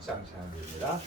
1장 찬양입니다.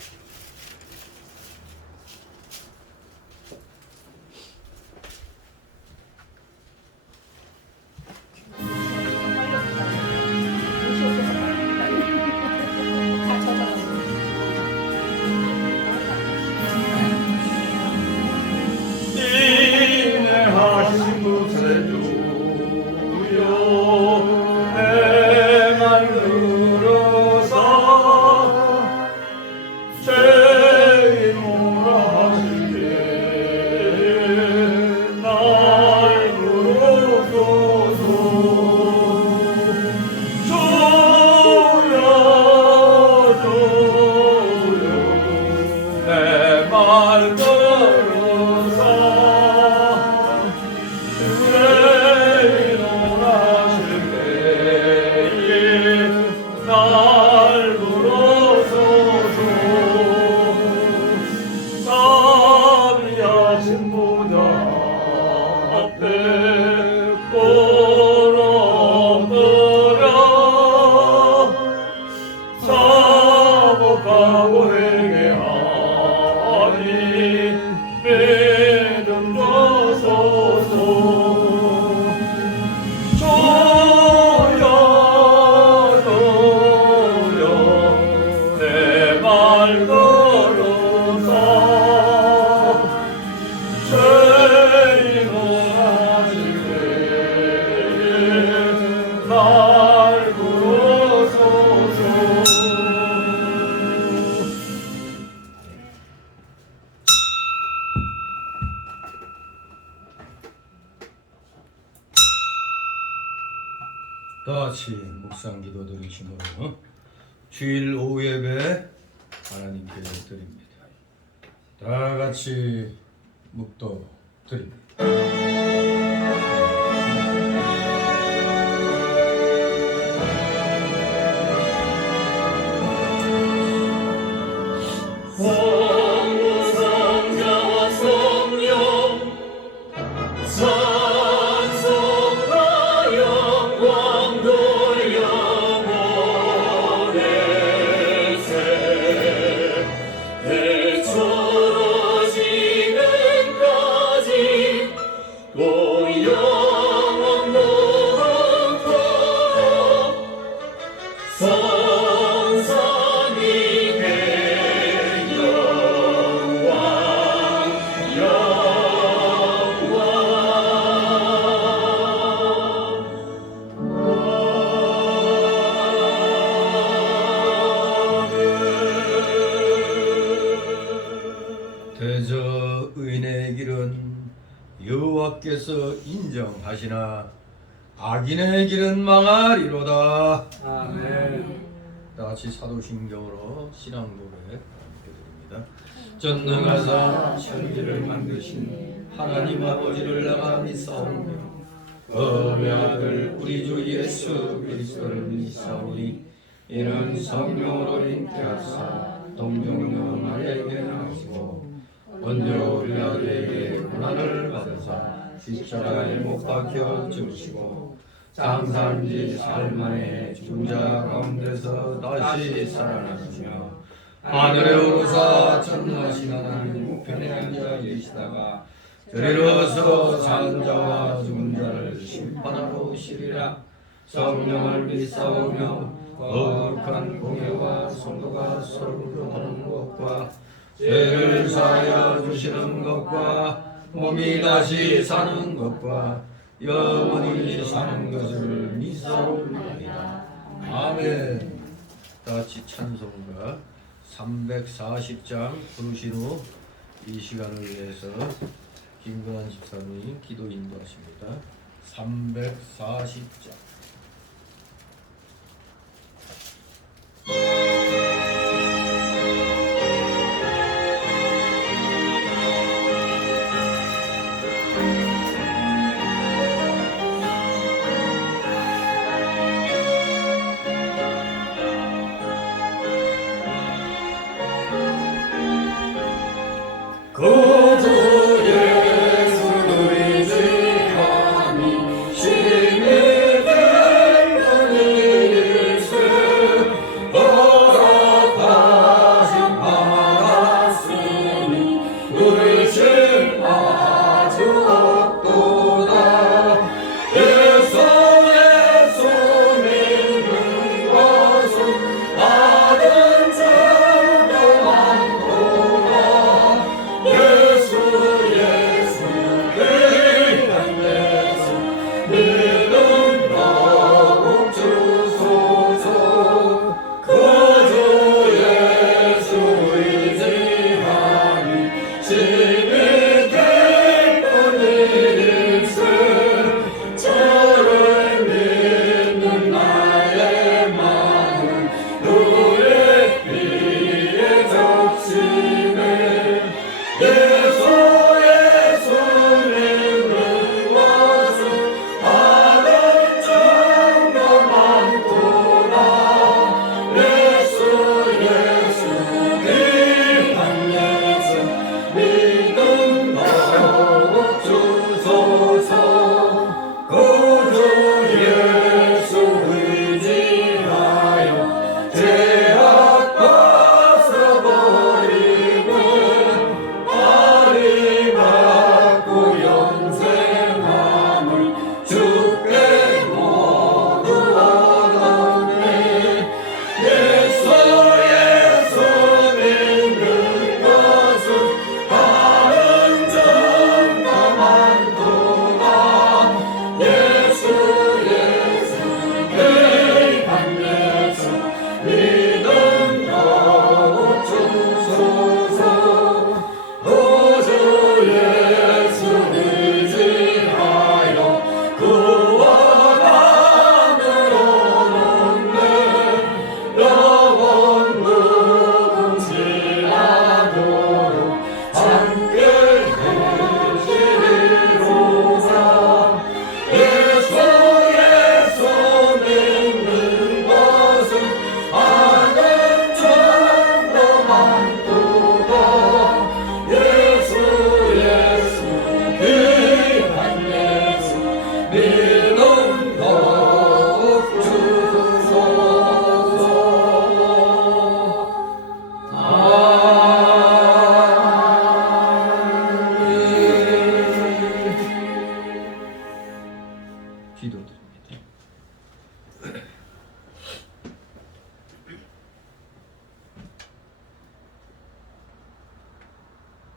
다같이 묵상 기도 드리심으로 주일 오후 예배 하나님께 드립니다. 다같이 묵도 드립니다. 대저 의인의 길은 여호와께서 인정하시나 악인의 길은 망하리로다. 아멘. 다같이 사도신경으로 신앙고백 드립니다. 전능하사 천지를 만드신 하나님 아버지를 나가 믿사오며 어의 아들 우리 주 예수 그리스도를 믿사오니 이는 성령으로 잉태하사 동정녀 마리아에게 나시고 원조 빌라도에게 고난을 받으사 십자가에 못 박혀 죽으시고 장사한 지 사흘 만에 죽은 자 가운데서 다시 살아나시며 하늘에 오르사 전능하신 하나님 우편에 앉아 계시다가 저리로서 산 자와 죽은 자를 심판하러 오시리라. 성령을 믿사오며 거룩한 공예와 성도가 서로 교통하는 것과 죄를 사하여 주시는 것과 몸이 다시 사는 것과 영원히 사는 것을 믿사옵나이다. 아멘. 다같이 찬송가 340장 부르신 후 이 시간을 위해서 김근환 집사님이 기도 인도하십니다. 340장. 구주 예수를 의지하니 힘을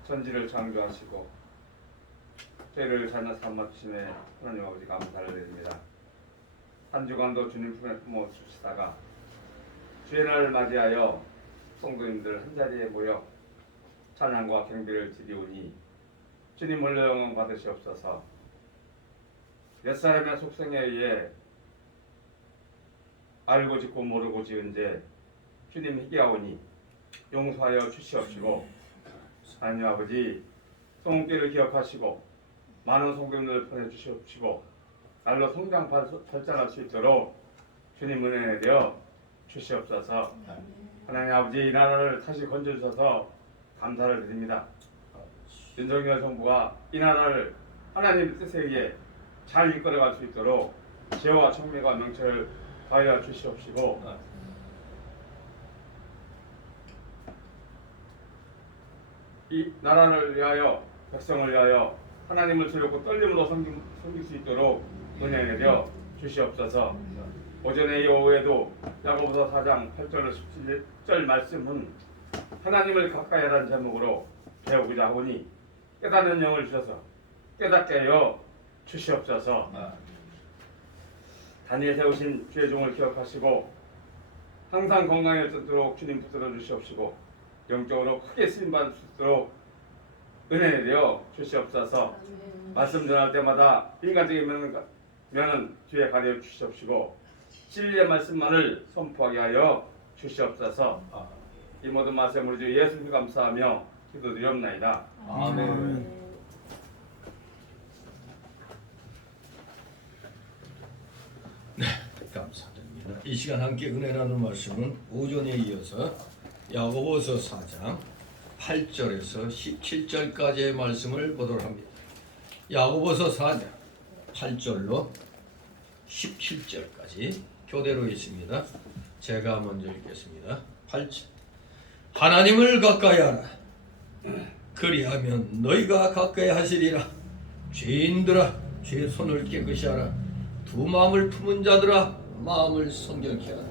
전지를 창조하시고 죄를 자녀 삼아 주심에 하나님 아버지 감사를 드립니다. 한 주간도 주님 품에 품어 주시다가 주의 날을 맞이하여 성도님들 한자리에 모여 찬양과 경배를 드리오니 주님 홀로 영광 받으시옵소서. 옛사람의 속성에 의해 알고 짓고 모르고 지은 죄 주님 회개하오니 용서하여 주시옵시고, 하나님 아버지 성교를 기억하시고 많은 성도님들을 보내주시옵시고 날로 성장 발전할 수 있도록 주님 은혜 내려 주시옵소서. 하나님 아버지 이 나라를 다시 건져주셔서 감사를 드립니다. 윤석열 정부가 이 나라를 하나님의 뜻에 의해 잘 이끌어갈 수 있도록 지혜와 총명과 명철을 가하여 주시옵시고, 이 나라를 위하여 백성을 위하여 하나님을 두렵고 떨림으로 섬길 수 있도록 은혜 내려 주시옵소서. 오전에 오후에도 야고보서 4장 8절 17절 말씀은 하나님을 가까이 하라는 제목으로 배우고자 하오니 깨닫는 영을 주셔서 깨닫게 하여 주시옵소서. 다니엘 세우신 주의 종을 기억하시고 항상 건강해지도록 주님 붙들어 주시옵시고 영적으로 크게 쓰임받을 수 있도록 은혜 내려 주시옵소서. 말씀 전할 때마다 인간적인 면은 뒤에 가려 주시옵시고 진리의 말씀만을 선포하게 하여 주시옵소서. 이 모든 말씀 우리 주 예수님 감사하며 기도드리옵나이다. 아멘. 네, 감사드립니다. 이 시간 함께 은혜 나눌 말씀은 오전에 이어서 야고보서 4장 8절에서 17절까지의 말씀을 보도록 합니다. 야고보서 4장 8절로 17절까지 교대로 있습니다. 제가 먼저 읽겠습니다. 8절. 하나님을 가까이 하라. 그리하면 너희가 가까이 하시리라. 죄인들아 죄 손을 깨끗이 하라. 두 마음을 품은 자들아 마음을 성결케 하라.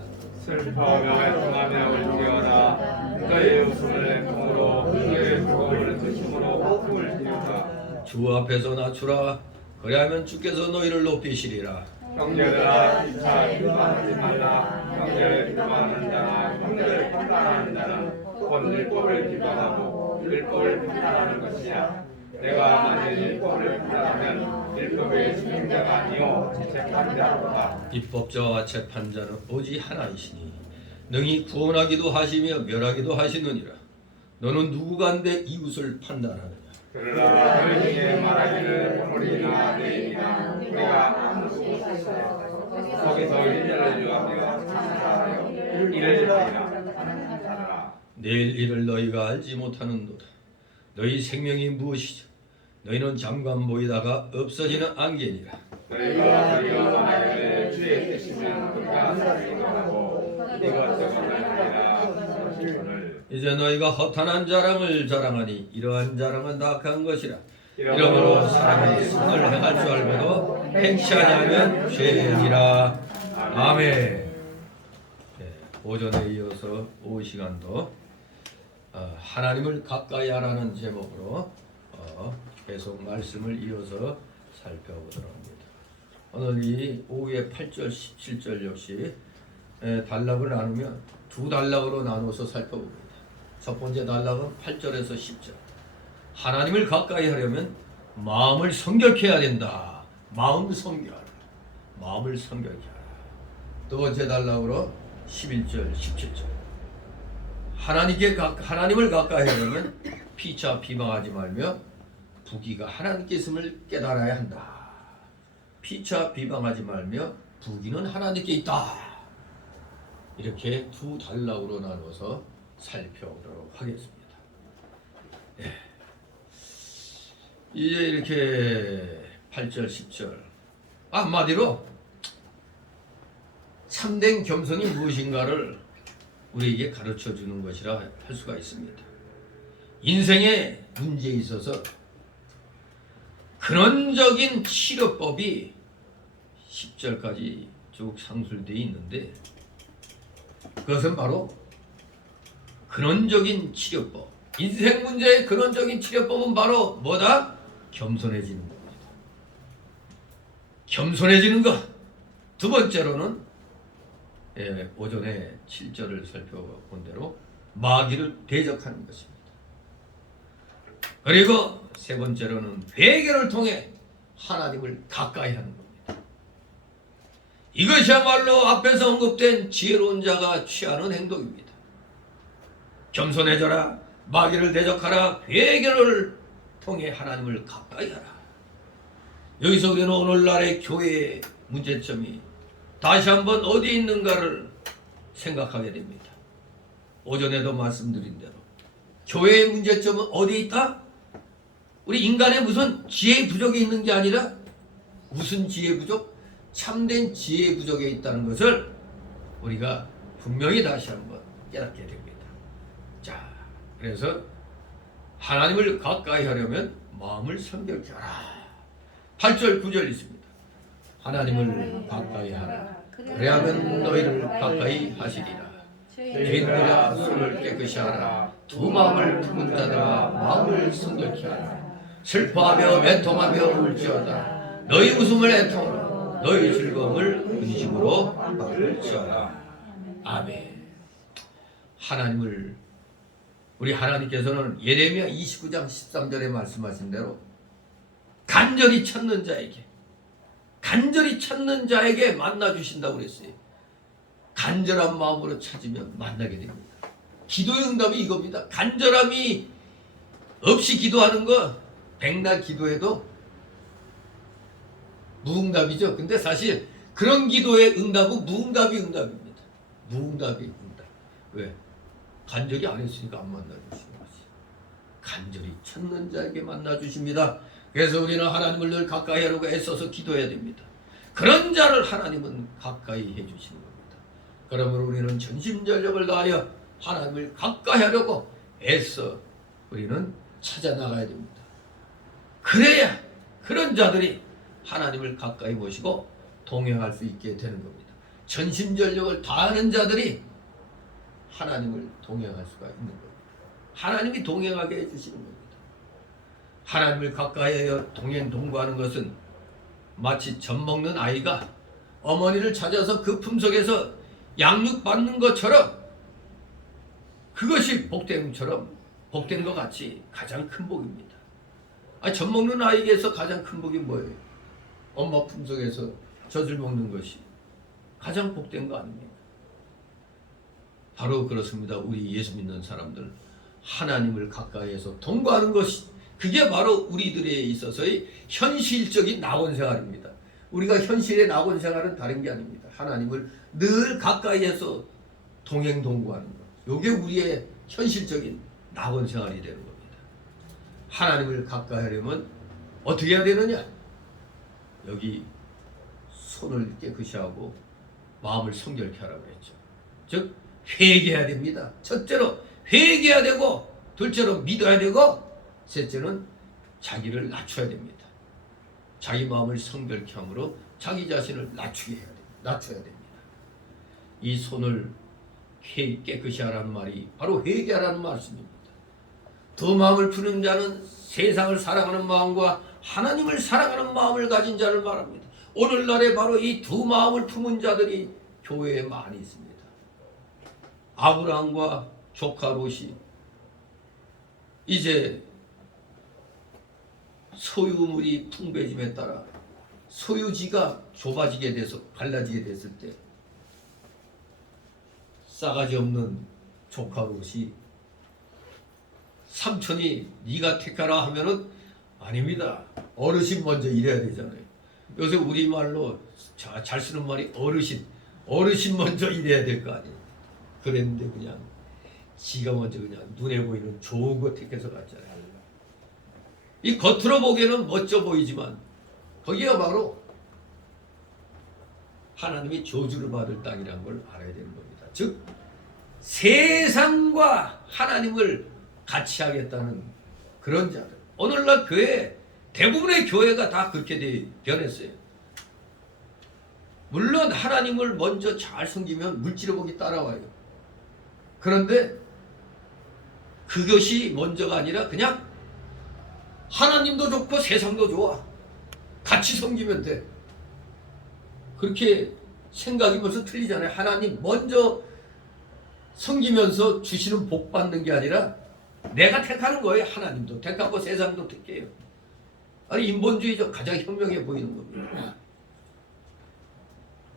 슬퍼하며 애통하며 울게 하라. 너희의 웃음을 애통으로 너희의 두려움을 뜻심으로 웃음을 띄우라. 주 앞에서 낮추라. 그리하면 주께서 너희를 높이시리라. 형제들아 피차 비방하지 말라. 형제를 비방하는 자나 형제를 판단하는 자는 곧 율법을 비방하고 율법을 판단하는 것이야. 내가 만일 율법을 판단하면 율법의 시행자가 아니요 재판자로다. 입법자와 재판자는 오직 하나이시니 능히 구원하기도 하시며 멸하기도 하시느니라. 너는 누구간데 이웃을 판단하느냐? 그러나 너희에게 말하기를 우리나 내일이나 우리가 아무것도 거기서 일자를 유하며 참사하여 이를 하리라. 내일 일을 너희가 알지 못하는도다. 너희 생명이 무엇이죠? 너희는 잠깐 보이다가 없어지는 안개니라. 너희가 말하기를 주의 뜻이면 우리가 살기도 하고 이것저것 하리라. 이제 너희가 허탄한 자랑을 자랑하니 이러한 자랑은 악한 것이라. 이러므로 사람이 선을 행할 줄 알고도 행치 아니하면 죄니라. 아멘. 네, 오전에 이어서 오후 시간도 하나님을 가까이 하라는 제목으로 계속 말씀을 이어서 살펴보도록 합니다. 오늘 이 오후의 8절 17절 역시 단락을 나누면 두 단락으로 나눠서 살펴봅니다. 첫 번째 단락은 8절에서 10절. 하나님을 가까이 하려면 마음을 성결케 해야 된다. 마음 성결. 마음을 성결케 하라. 두 번째 단락으로 11절, 17절. 하나님을 가까이 하려면 피차 비방하지 말며 부귀가 하나님께 있음을 깨달아야 한다. 피차 비방하지 말며 부귀는 하나님께 있다. 이렇게 두 단락으로 나눠서 살펴보도록 하겠습니다. 네. 이제 이렇게 8절, 10절 한마디로 참된 겸손이 무엇인가를 우리에게 가르쳐 주는 것이라 할 수가 있습니다. 인생의 문제에 있어서 근원적인 치료법이 10절까지 쭉 상술되어 있는데 그것은 바로 근원적인 치료법, 인생 문제의 근원적인 치료법은 바로 뭐다? 겸손해지는 겁니다. 겸손해지는 것. 두 번째로는 오전에 7절을 살펴본 대로 마귀를 대적하는 것입니다. 그리고 세 번째로는 회개를 통해 하나님을 가까이 하는 겁니다. 이것이야말로 앞에서 언급된 지혜로운 자가 취하는 행동입니다. 겸손해져라, 마귀를 대적하라, 회개를 통해 하나님을 가까이 하라. 여기서 우리는 오늘날의 교회의 문제점이 다시 한번 어디 있는가를 생각하게 됩니다. 오전에도 말씀드린 대로 교회의 문제점은 어디 있다? 우리 인간의 무슨 지혜 부족이 있는 게 아니라 무슨 지혜 부족? 참된 지혜 부족에 있다는 것을 우리가 분명히 다시 한번 깨닫게 됩니다. 자, 그래서 하나님을 가까이 하려면 마음을 성결케 하라. 8절 9절 있습니다. 하나님을 가까이 하라. 그래야면 너희를 가까이 하시리라. 죄인들아 손을 깨끗이 하라. 두 마음을 품은 자들아 마음을 성결케 하라. 슬퍼하며 애통하며 울지어다. 너희 웃음을 애통으로 너희 즐거움을 근심으로 바꿀지어다. 아멘. 하나님을 우리 하나님께서는 예레미야 29장 13절에 말씀하신 대로 간절히 찾는 자에게 만나 주신다고 그랬어요. 간절한 마음으로 찾으면 만나게 됩니다. 기도의 응답이 이겁니다. 간절함이 없이 기도하는 거 백날 기도해도 무응답이죠. 근데 사실 그런 기도의 응답은 무응답이 응답입니다. 무응답이 응답. 왜? 간절히 안 했으니까 안 만나주시는 거지. 간절히 찾는 자에게 만나주십니다. 그래서 우리는 하나님을 늘 가까이 하려고 애써서 기도해야 됩니다. 그런 자를 하나님은 가까이 해주시는 겁니다. 그러므로 우리는 전심전력을 다하여 하나님을 가까이 하려고 애써 우리는 찾아나가야 됩니다. 그래야 그런 자들이 하나님을 가까이 모시고 동행할 수 있게 되는 겁니다. 전심전력을 다하는 자들이 하나님을 동행할 수가 있는 겁니다. 하나님이 동행하게 해주시는 겁니다. 하나님을 가까이하여 동행 동거하는 것은 마치 젖 먹는 아이가 어머니를 찾아서 그 품속에서 양육받는 것처럼 그것이 복된 것 같이 가장 큰 복입니다. 젖 먹는 아이에게서 가장 큰 복이 뭐예요? 엄마 품속에서 젖을 먹는 것이 가장 복된 거 아닙니까? 바로 그렇습니다. 우리 예수 믿는 사람들 하나님을 가까이해서 동거하는 것이 그게 바로 우리들에 있어서의 현실적인 낙원생활입니다. 우리가 현실의 낙원생활은 다른 게 아닙니다. 하나님을 늘 가까이해서 동행동거하는 것. 이게 우리의 현실적인 낙원생활이 되는 겁니다. 하나님을 가까이 하려면 어떻게 해야 되느냐? 여기 손을 깨끗이 하고 마음을 성결케 하라고 했죠. 즉 회개해야 됩니다. 첫째로 회개해야 되고, 둘째로 믿어야 되고, 셋째는 자기를 낮춰야 됩니다. 자기 마음을 성결케 함으로 자기 자신을 낮춰야 됩니다. 이 손을 깨끗이 하라는 말이 바로 회개하라는 말씀입니다. 두 마음을 푸는 자는 세상을 사랑하는 마음과 하나님을 사랑하는 마음을 가진 자를 말합니다. 오늘날에 바로 이 두 마음을 품은 자들이 교회에 많이 있습니다. 아브라함과 조카 롯이 이제 소유물이 풍부해짐에 따라 소유지가 좁아지게 돼서 갈라지게 됐을 때 싸가지 없는 조카 롯이 삼촌이 네가 택하라 하면은 아닙니다. 어르신 먼저 일해야 되잖아요. 요새 우리말로 잘 쓰는 말이 어르신 먼저 일해야 될 거 아니에요. 그랬는데 그냥 지가 먼저 그냥 눈에 보이는 좋은 거 택해서 갔잖아요. 이 겉으로 보기에는 멋져 보이지만 거기가 바로 하나님이 저주를 받을 땅이라는 걸 알아야 되는 겁니다. 즉 세상과 하나님을 같이 하겠다는 그런 자들. 오늘날 교회 대부분의 교회가 다 그렇게 변했어요. 물론 하나님을 먼저 잘 섬기면 물질의 복이 따라와요. 그런데 그것이 먼저가 아니라 그냥 하나님도 좋고 세상도 좋아. 같이 섬기면 돼. 그렇게 생각이 벌써 틀리잖아요. 하나님 먼저 섬기면서 주시는 복 받는 게 아니라 내가 택하는 거예요. 하나님도 택하고 세상도 택해요. 아니 인본주의적 가장 현명해 보이는 겁니다.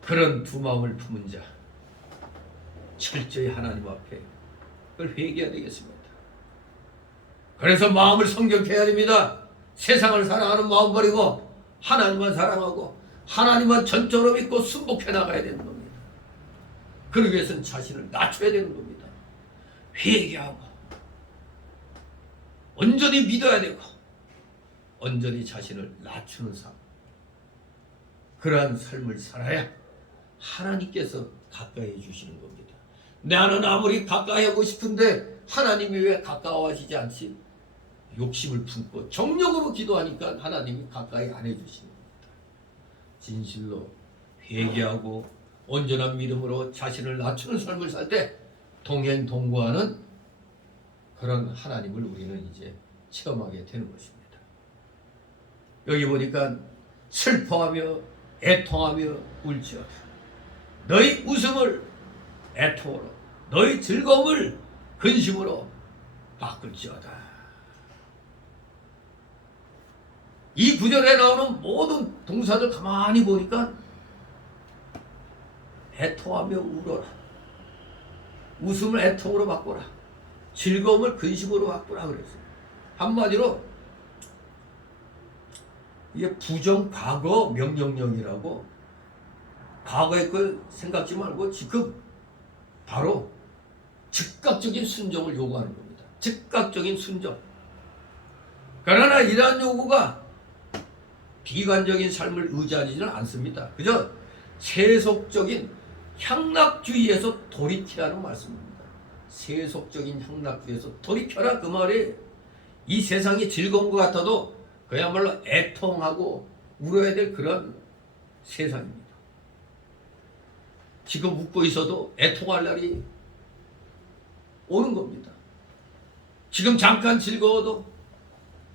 그런 두 마음을 품은 자 철저히 하나님 앞에 그걸 회개해야 되겠습니다. 그래서 마음을 성경해야 됩니다. 세상을 사랑하는 마음 버리고 하나님만 사랑하고 하나님만 전적으로 믿고 순복해 나가야 되는 겁니다. 그러기 위해서는 자신을 낮춰야 되는 겁니다. 회개하고 온전히 믿어야 되고 온전히 자신을 낮추는 삶, 그러한 삶을 살아야 하나님께서 가까이 해주시는 겁니다. 나는 아무리 가까이 하고 싶은데 하나님이 왜 가까워하시지 않지? 욕심을 품고 정력으로 기도하니까 하나님이 가까이 안 해주시는 겁니다. 진실로 회개하고 온전한 믿음으로 자신을 낮추는 삶을 살 때 동행동거하는 그런 하나님을 우리는 이제 체험하게 되는 것입니다. 여기 보니까 슬퍼하며 애통하며 울지어다. 너희 웃음을 애통으로 너희 즐거움을 근심으로 바꿀지어다. 이 구절에 나오는 모든 동사들 가만히 보니까 애통하며 울어라. 웃음을 애통으로 바꾸라. 즐거움을 근심으로 바꾸라 그랬어요. 한마디로 이게 부정과거 명령형이라고 과거의 걸 생각지 말고 지금 바로 즉각적인 순종을 요구하는 겁니다. 즉각적인 순종. 그러나 이러한 요구가 비관적인 삶을 의지하지는 않습니다. 그저 세속적인 향락주의에서 돌이키라는 말씀입니다. 세속적인 향락주의에서 돌이켜라 그 말이 이 세상이 즐거운 것 같아도 그야말로 애통하고 울어야 될 그런 세상입니다. 지금 웃고 있어도 애통할 날이 오는 겁니다. 지금 잠깐 즐거워도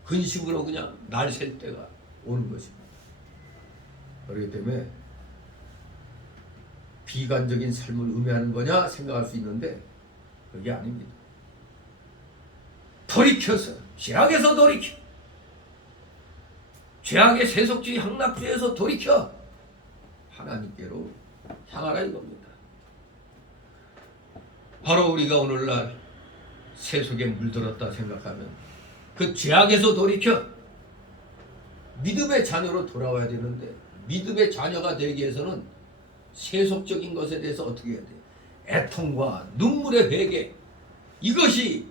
근심으로 그냥 날 셀 때가 오는 것입니다. 그렇기 때문에 비관적인 삶을 의미하는 거냐 생각할 수 있는데 그게 아닙니다. 돌이켜서 죄악에서 돌이켜 죄악의 세속주의 향락주의에서 돌이켜 하나님께로 향하라 이겁니다. 바로 우리가 오늘날 세속에 물들었다 생각하면 그 죄악에서 돌이켜 믿음의 자녀로 돌아와야 되는데 믿음의 자녀가 되기 위해서는 세속적인 것에 대해서 어떻게 해야 돼요? 애통과 눈물의 회개, 이것이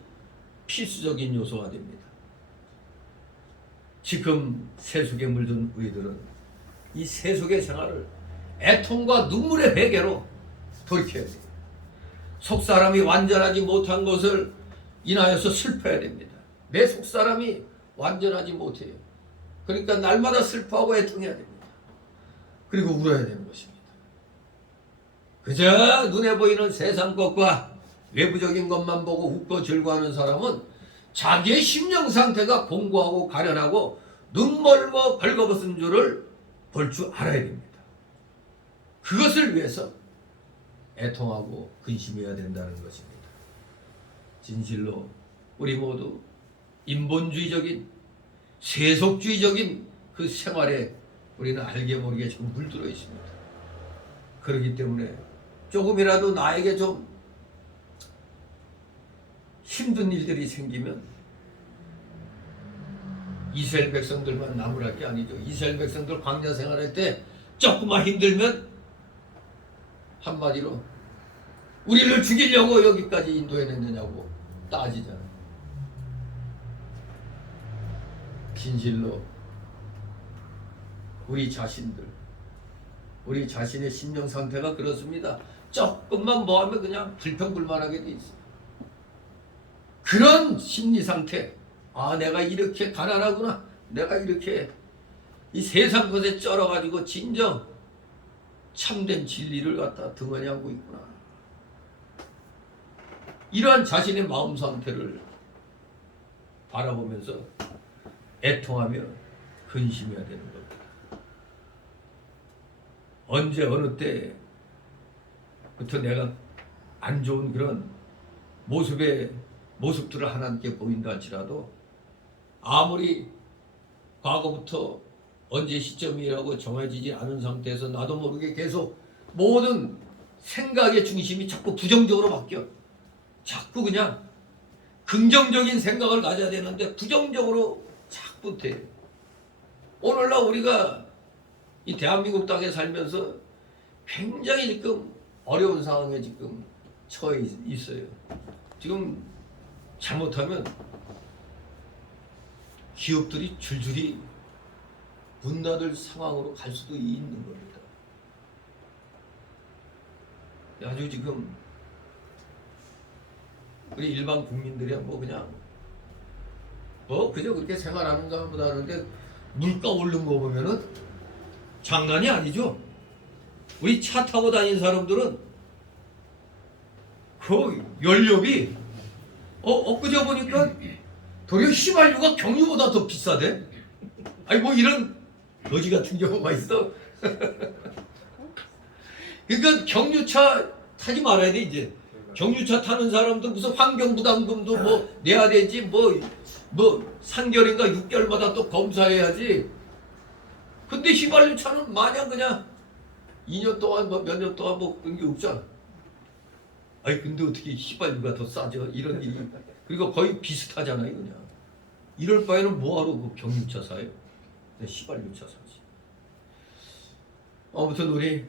필수적인 요소가 됩니다. 지금 세속에 물든 우리들은 이 세속의 생활을 애통과 눈물의 회개로 돌이켜야 돼요. 속사람이 완전하지 못한 것을 인하여서 슬퍼야 됩니다. 내 속사람이 완전하지 못해요. 그러니까 날마다 슬퍼하고 애통해야 됩니다. 그리고 울어야 되는 것입니다. 그저 눈에 보이는 세상 것과 외부적인 것만 보고 웃고 즐거워하는 사람은 자기의 심령 상태가 공고하고 가련하고 눈멀고 벌거벗은 줄을 볼 줄 알아야 됩니다. 그것을 위해서 애통하고 근심해야 된다는 것입니다. 진실로 우리 모두 인본주의적인 세속주의적인 그 생활에 우리는 알게 모르게 지금 물들어 있습니다. 그렇기 때문에 조금이라도 나에게 좀 힘든 일들이 생기면 이스라엘 백성들만 나무랄 게 아니죠. 이스라엘 백성들 광야 생활할 때 조금만 힘들면 한마디로 우리를 죽이려고 여기까지 인도해냈느냐고 따지잖아요. 진실로 우리 자신들, 우리 자신의 심령 상태가 그렇습니다. 조금만 뭐하면 그냥 불평불만하게 돼 있어요. 그런 심리 상태, 아 내가 이렇게 가난하구나, 내가 이렇게 이 세상 것에 쩔어가지고 진정 참된 진리를 갖다 등한히 하고 있구나. 이러한 자신의 마음 상태를 바라보면서 애통하며 근심해야 되는 겁니다. 언제 어느 때부터 내가 안 좋은 그런 모습들을 하나님께 보인다 할지라도 아무리 과거부터 언제 시점이라고 정해지지 않은 상태에서 나도 모르게 계속 모든 생각의 중심이 자꾸 부정적으로 바뀌어. 자꾸 그냥 긍정적인 생각을 가져야 되는데 부정적으로 자꾸 돼. 오늘날 우리가 이 대한민국 땅에 살면서 굉장히 지금 어려운 상황에 지금 처해 있어요. 지금 잘못하면 기업들이 줄줄이 문 닫을 상황으로 갈 수도 있는 겁니다. 아주 지금 우리 일반 국민들이 뭐 그냥 그저 그렇게 생활하는가 보다 하는데 물가 오른 거 보면은 장난이 아니죠. 우리 차 타고 다니는 사람들은 그 연료비 엊그제 보니까 도리어 휘발유가 경유보다 더 비싸대. 아니 뭐 이런 거지 같은 경우가 있어. 그러니까 경유차 타지 말아야 돼 이제. 경유차 타는 사람도 무슨 환경부담금도 뭐 내야 되지 뭐 3개월인가 6개월마다 또 검사해야지. 근데 휘발유 차는 마냥 그냥 2년 동안 뭐 몇 년 동안 뭐 그런 게 없잖아. 아니 근데 어떻게 휘발유가 더 싸죠? 이런 일이. 그리고 거의 비슷하잖아요 그냥. 이럴 바에는 뭐하러 그 경유차 사요? 휘발유차 사지. 아무튼 우리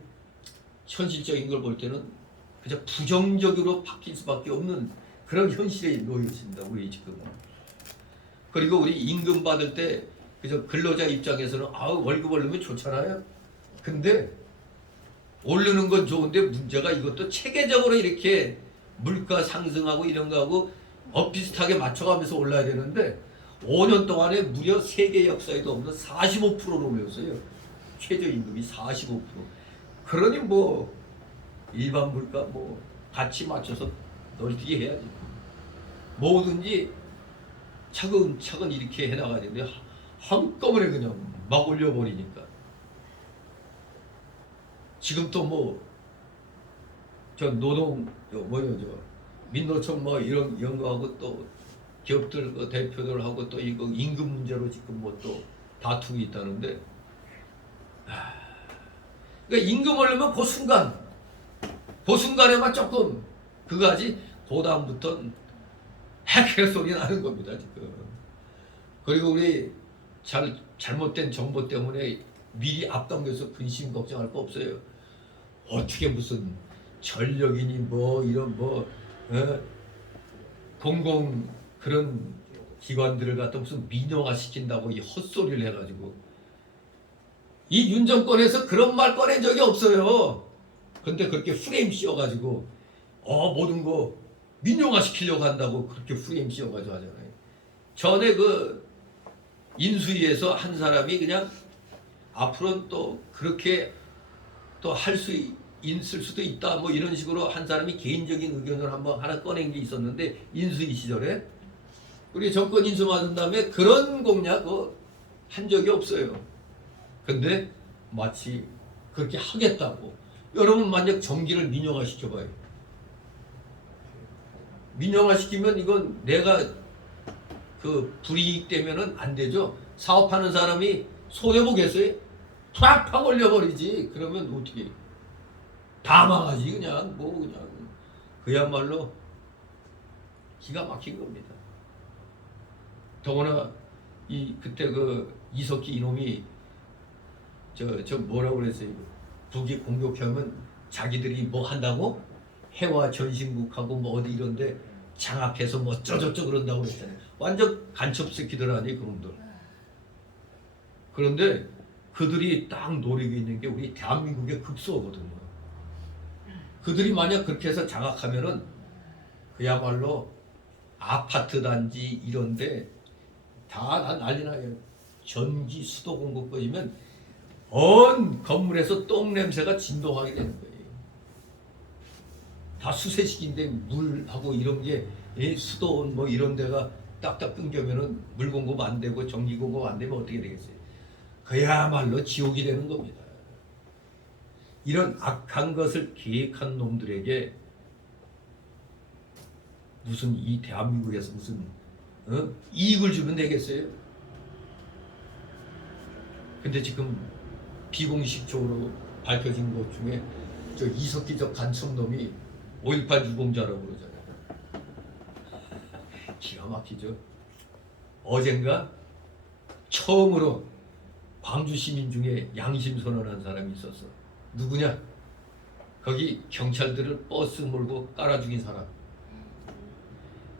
현실적인 걸 볼 때는 그저 부정적으로 바뀔 수밖에 없는 그런 현실에 놓여진다 우리 지금. 그리고 우리 임금 받을 때 그저 근로자 입장에서는 월급 오르면 좋잖아요. 근데 오르는 건 좋은데 문제가 이것도 체계적으로 이렇게 물가 상승하고 이런 거하고 비슷하게 맞춰가면서 올라야 되는데 5년 동안에 무려 세계 역사에도 없는 45%로 올렸어요. 최저임금이 45%. 그러니 뭐 일반 물가 뭐 같이 맞춰서 널뛰기 해야지. 뭐든지 차근차근 이렇게 해나가야 되는데 한꺼번에 그냥 막 올려버리니까. 지금 또 뭐 저 노동 민노총 뭐 이런 거 하고 또 기업들 그 대표들하고 또 이거 임금 문제로 지금 뭐 또 다투고 있다는데. 그러니까 임금 오르면 그 순간에만 조금 그거지 그 다음부터는 핵핵 소리 나는 겁니다 지금. 그리고 우리 잘못된 정보 때문에 미리 앞당겨서 근심 걱정할 거 없어요. 어떻게 무슨 전력이니 뭐 이런 공공 그런 기관들을 갖다 무슨 민영화 시킨다고 이 헛소리를 해가지고 이 윤 정권에서 그런 말 꺼낸 적이 없어요. 근데 그렇게 프레임 씌워가지고 모든 거 민영화 시키려고 한다고 그렇게 프레임 씌워가지고 하잖아요. 전에 그 인수위에서 한 사람이 그냥 앞으로는 또 그렇게 또 할 수 있을 수도 있다 뭐 이런 식으로 한 사람이 개인적인 의견을 한번 하나 꺼낸 게 있었는데 인수위 시절에 우리 정권 인수 받은 다음에 그런 공약 한 적이 없어요. 근데 마치 그렇게 하겠다고. 여러분 만약 전기를 민영화 시켜봐요. 민영화 시키면 이건 내가 그 불이익 되면은 안 되죠. 사업하는 사람이 손해보겠어요? 팍팍 올려버리지. 그러면 어떻게 다 망하지 그냥 그냥 그야말로 기가 막힌 겁니다. 더구나 그때 그 이석기 이놈이 저 뭐라고 그랬어요? 북이 공격하면 자기들이 뭐 한다고 해와 전신국하고 뭐 어디 이런데 장악해서 뭐 어쩌저쩌 그런다고 그랬잖아요. 완전 간첩 새끼들 아니 그놈들. 그런데 그들이 딱 노리고 있는 게 우리 대한민국의 급소거든요. 그들이 만약 그렇게 해서 장악하면은 그야말로 아파트 단지 이런데 다 난리 나요. 전기 수도 공급 꺼지면 온 건물에서 똥 냄새가 진동하게 되는 거예요. 다 수세식인데 물하고 이런 게 수도원 뭐 이런 데가 딱딱 끊겨면은 물 공급 안 되고 전기 공급 안 되면 어떻게 되겠어요? 그야말로 지옥이 되는 겁니다. 이런 악한 것을 계획한 놈들에게 무슨 이 대한민국에서 무슨 이익을 주면 되겠어요? 근데 지금 비공식적으로 밝혀진 것 중에 저 이석기 저 간첩놈이 5.18 유공자라고 그러잖아요. 기가 막히죠. 어젠가 처음으로 광주 시민 중에 양심 선언한 사람이 있었어. 누구냐? 거기 경찰들을 버스 몰고 깔아 죽인 사람.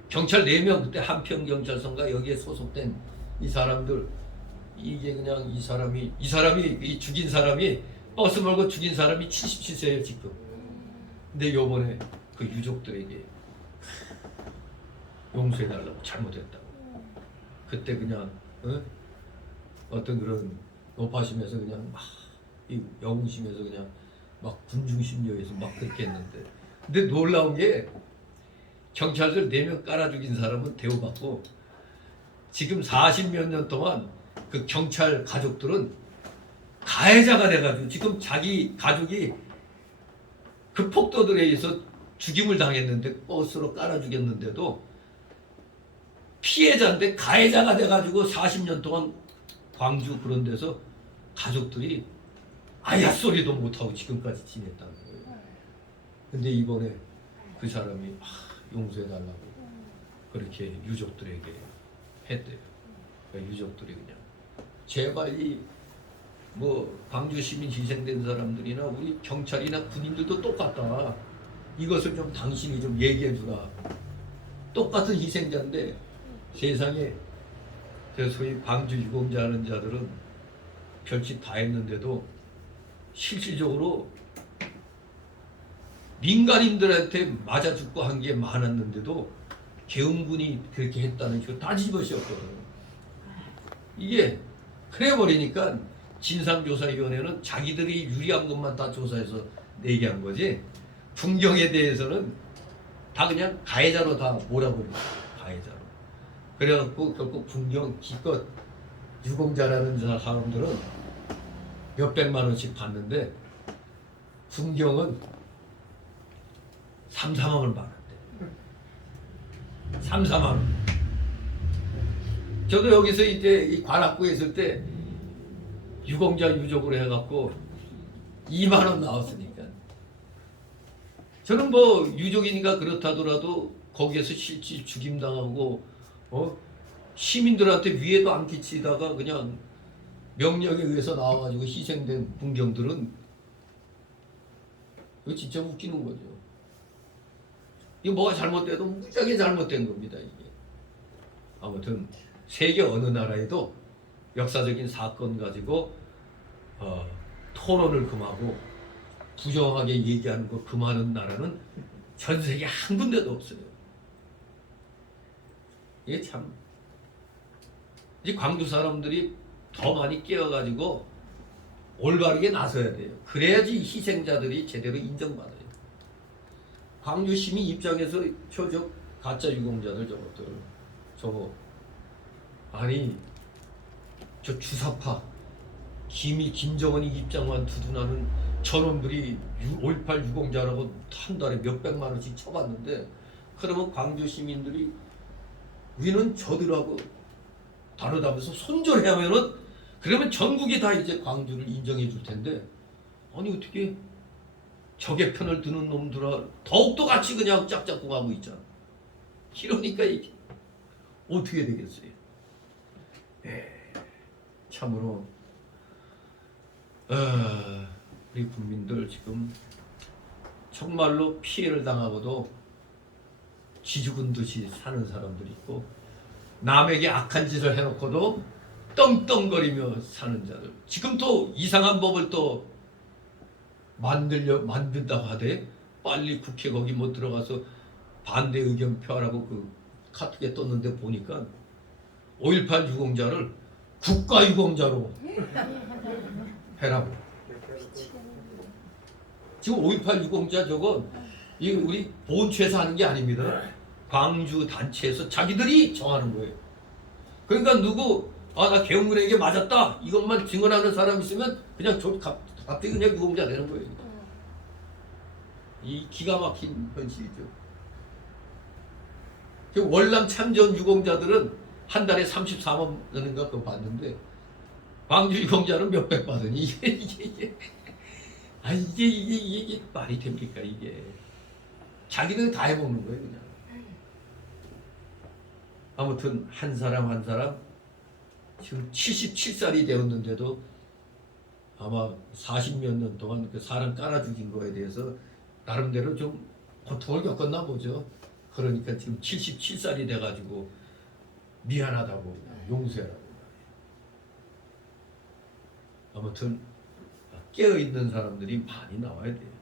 경찰 4명, 그때 한평경찰서인가 여기에 소속된 이 사람들, 이게 그냥 이 사람이 이 죽인 사람이 버스 몰고 죽인 사람이 77세예요 지금. 근데 요번에 그 유족들에게 용서해달라고 잘못했다고. 그때 그냥 어떤 그런 높아심에서 그냥 막 이 영웅심에서 그냥 막 군중심려에서 막 그렇게 했는데, 근데 놀라운 게 경찰들 4명 깔아 죽인 사람은 대우받고 지금 40몇 년 동안 그 경찰 가족들은 가해자가 돼가지고 지금 자기 가족이 그 폭도들에 의해서 죽임을 당했는데 버스로 깔아 죽였는데도 피해자인데 가해자가 돼가지고 40년 동안 광주 그런 데서 가족들이 아야 소리도 못하고 지금까지 지냈다는 거예요. 근데 이번에 그 사람이 용서해달라고 그렇게 유족들에게 했대요. 그러니까 유족들이 그냥 제발 이 뭐 광주 시민 희생된 사람들이나 우리 경찰이나 군인들도 똑같다. 이것을 좀 당신이 좀 얘기해 주라. 똑같은 희생자인데 세상에 그 소위 광주 유공자 하는 자들은 별짓 다 했는데도 실질적으로 민간인들한테 맞아 죽고 한 게 많았는데도 계엄군이 그렇게 했다는 식으로 따질 것이 없거든요. 이게 그래 버리니까 진상조사위원회는 자기들이 유리한 것만 다 조사해서 얘기한 거지 fun경에 대해서는 다 그냥 가해자로 다 몰아버려요. 가해자로. 그래갖고 결국 fun경 기껏 유공자라는 사람들은 몇백만 원씩 받는데 fun경은 3, 4만 원 받았대. 3, 4만 원. 저도 여기서 이제 이 관악구에 있을 때 유공자 유족으로 해갖고 2만 원 나왔으니까. 저는 뭐 유족이니까 그렇다더라도 거기에서 실질 죽임당하고 시민들한테 위해도 안 끼치다가 그냥 명령에 의해서 나와가지고 희생된 fun경들은 이거 진짜 웃기는 거죠. 이거 뭐가 잘못돼도 무지하게 잘못된 겁니다. 이게. 아무튼 세계 어느 나라에도 역사적인 사건 가지고 토론을 금하고 부정하게 얘기하는 거 금하는 나라는 전 세계 한 군데도 없어요. 이게 참 이제 광주 사람들이 더 많이 깨어가지고 올바르게 나서야 돼요. 그래야지 희생자들이 제대로 인정받아요. 광주 시민 입장에서 저 가짜 유공자들 저것들 저거 아니 저 주사파 김정은이 입장만 두둔하는 저놈들이 5.18 유공자라고 한 달에 몇백만 원씩 쳐봤는데 그러면 광주 시민들이 우리는 저들하고 다르다면서 손절해야면은 그러면 전국이 다 이제 광주를 인정해 줄 텐데 아니 어떻게 적의 편을 드는 놈들아 더욱더 같이 그냥 짝짝꿍 하고 있잖아. 이러니까 이게 어떻게 되겠어요? 참으로 우리 국민들 지금 정말로 피해를 당하고도 기죽은 듯이 사는 사람들이 있고 남에게 악한 짓을 해놓고도 떵떵거리며 사는 자들. 지금 또 이상한 법을 또 만든다고 하대. 빨리 국회 거기 못 들어가서 반대 의견 표하라고 그 카톡에 떴는데 보니까 5.18 유공자를 국가 유공자로 해라고. 지금 5.18 유공자 저건 이 우리 보훈처에서 하는 게 아닙니다. 광주 단체에서 자기들이 정하는 거예요. 그러니까 나 계엄군에게 맞았다 이것만 증언하는 사람 있으면 그냥 갑자기 그냥 유공자 되는 거예요. 이 기가 막힌 현실이죠. 월남 참전 유공자들은 한 달에 34만 원인가 그거 받는데 광주 유공자는 몇백 받으니 이게 말이 됩니까 이게. 자기들이 다 해먹는 거예요 그냥. 아무튼 한 사람 한 사람 지금 77살이 되었는데도 아마 40몇 년 동안 그 사람 깔아 죽인 거에 대해서 나름대로 좀 고통을 겪었나 보죠. 그러니까 지금 77살이 돼가지고 미안하다고 용서해라고. 아무튼 깨어있는 사람들이 많이 나와야 돼요.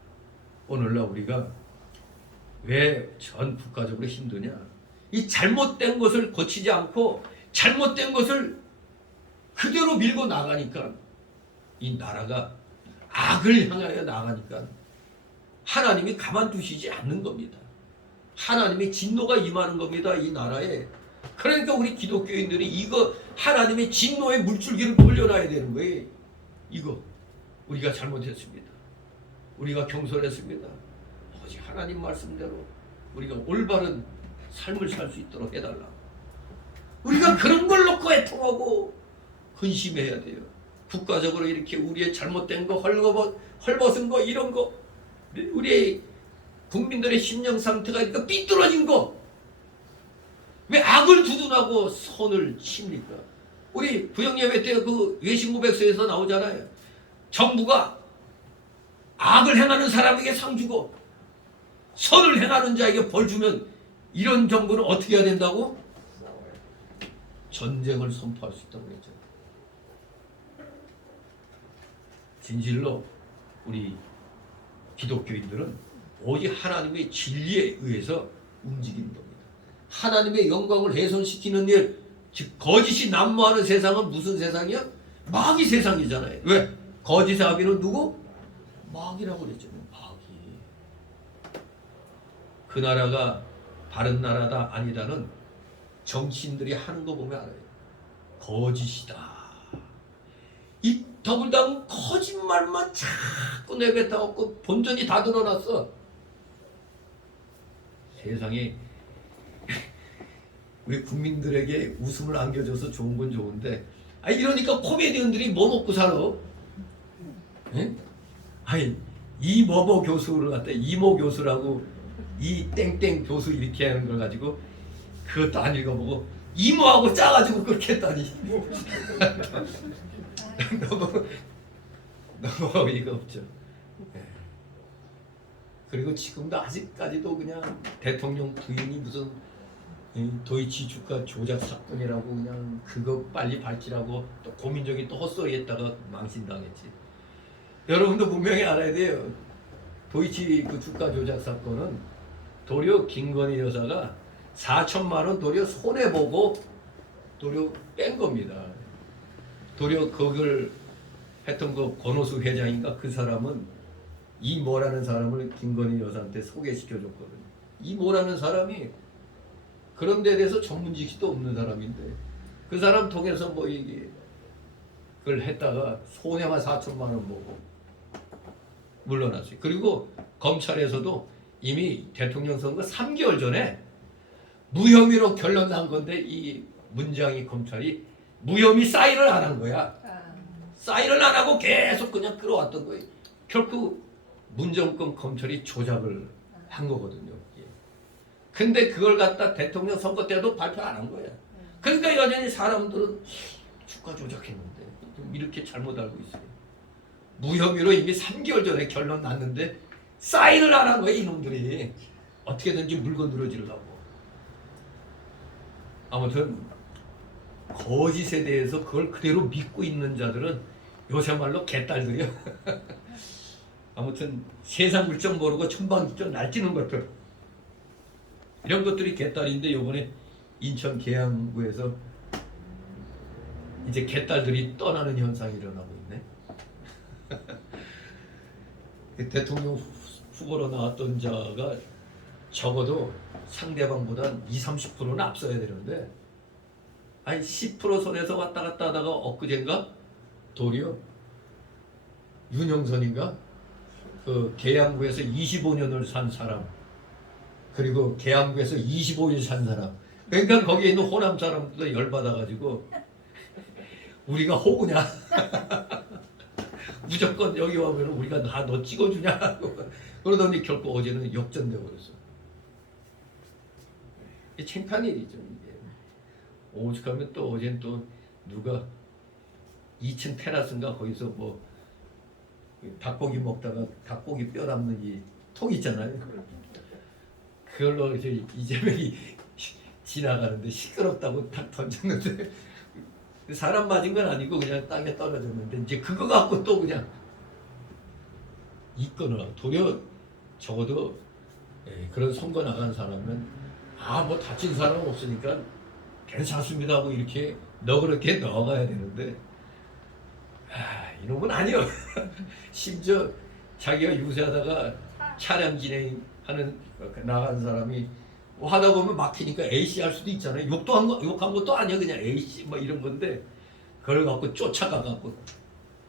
오늘날 우리가 왜 전 국가적으로 힘드냐, 이 잘못된 것을 고치지 않고 잘못된 것을 그대로 밀고 나가니까 이 나라가 악을 향하여 나가니까 하나님이 가만두시지 않는 겁니다. 하나님의 진노가 임하는 겁니다 이 나라에. 그러니까 우리 기독교인들이 이거 하나님의 진노의 물줄기를 돌려놔야 되는 거예요. 이거 우리가 잘못했습니다. 우리가 경솔했습니다. 오직 하나님 말씀대로 우리가 올바른 삶을 살 수 있도록 해달라. 우리가 그런 걸 놓고 애통하고 근심해야 돼요. 국가적으로 이렇게 우리의 잘못된 거, 헐벗은 거, 이런 거, 우리의 국민들의 심령 상태가 이렇게 삐뚤어진 거, 왜 악을 두둔하고 선을 칩니까? 우리 부영예배 때 그 외신고백서에서 나오잖아요. 정부가 악을 행하는 사람에게 상 주고 선을 행하는 자에게 벌 주면 이런 정부는 어떻게 해야 된다고? 전쟁을 선포할 수 있다고 했죠. 진실로 우리 기독교인들은 오직 하나님의 진리에 의해서 움직이는 겁니다. 하나님의 영광을 훼손시키는 일, 즉 거짓이 난무하는 세상은 무슨 세상이야? 마귀 세상이잖아요. 왜? 거짓의 아비는 누구? 마귀라고 그랬잖아요. 마귀. 그 나라가 바른 나라다 아니다는 정치인들이 하는 거 보면 알아요. 거짓이다. 이 더불당 거짓말만 자꾸 내뱉어갖고 본전이 다 드러났어. 세상에 우리 국민들에게 웃음을 안겨줘서 좋은 건 좋은데, 이러니까 코미디언들이 뭐 먹고 살아? 예? 아니 이모모 교수를 갖다 이모 교수라고 이 땡땡 교수 이렇게 하는 걸 가지고 그것도 안 읽어보고 이모하고 짜가지고 그렇게 했다니. 너무 어이가 없죠. 그리고 지금도 아직까지도 그냥 대통령 부인이 무슨 도이치 주가 조작 사건이라고 그냥 그거 빨리 밝히라고 또 고민정이 또 헛소리했다가 망신당했지. 여러분도 분명히 알아야 돼요. 도이치 그 주가 조작 사건은 도리어 김건희 여사가 4천만 원 도리어 손해보고 도리어 뺀 겁니다. 도리어 그걸 했던 그 권오수 회장인가 그 사람은 이모라는 사람을 김건희 여사한테 소개시켜줬거든요. 이모라는 사람이 그런 데 대해서 전문지식도 없는 사람인데 그 사람 통해서 뭐 이게 그걸 했다가 손해만 4천만 원 보고 물러났어요. 그리고 검찰에서도 이미 대통령 선거 3개월 전에 무혐의로 결론 난 건데 이 문장희 검찰이 무혐의 사인을 안 한 거야. 사인을 안 하고 계속 그냥 끌어왔던 거예요. 결국 문정권 검찰이 조작을 한 거거든요. 근데 그걸 갖다 대통령 선거 때도 발표 안 한 거야. 그러니까 여전히 사람들은 주가 조작했는데 이렇게 잘못 알고 있어요. 무혐의로 이미 3개월 전에 결론 났는데 사인을 안 한 거야 이놈들이. 어떻게든지 물건 늘어지려고. 아무튼 거짓에 대해서 그걸 그대로 믿고 있는 자들은 요새 말로 개딸들이야. 아무튼 세상 물정 모르고 천방지축 날뛰는 것들, 이런 것들이 개딸인데 요번에 인천 계양구에서 이제 개딸들이 떠나는 현상이 일어나고 있네. 대통령 후보로 나왔던 자가 적어도 상대방보다 20-30%는 앞서야 되는데 아니 10% 손에서 왔다 갔다 하다가 엊그젠가 도리어 윤영선인가 그 계양구에서 25년을 산 사람 그리고 계양구에서 25일 산 사람 그러니까 거기에 있는 호남 사람들도 열받아가지고 우리가 호구냐 무조건 여기 와면 우리가 다 너 찍어주냐 그러더니 결국 어제는 역전되고 그랬어. 이게 창피한 일이죠 이게. 오죽하면 또 어제는 또 누가 2층 테라스인가 거기서 뭐 닭고기 먹다가 닭고기 뼈 담는 이 통 있잖아요. 그걸로 이제 이재명이 지나가는데 시끄럽다고 탁 던졌는데 사람 맞은 건 아니고 그냥 땅에 떨어졌는데 이제 그거 갖고 또 그냥 있거나 도리어 적어도 그런 선거 나간 사람은 뭐 다친 사람 없으니까 괜찮습니다 하고 이렇게 너그럽게 넣어가야 되는데 이놈은 아니요. 심지어 자기가 유세하다가 차량 진행하는 나간 사람이 하다 보면 막히니까 A씨 할 수도 있잖아요. 욕한 것도 아니야. 그냥 A씨 뭐 이런 건데 그걸 갖고 쫓아가 갖고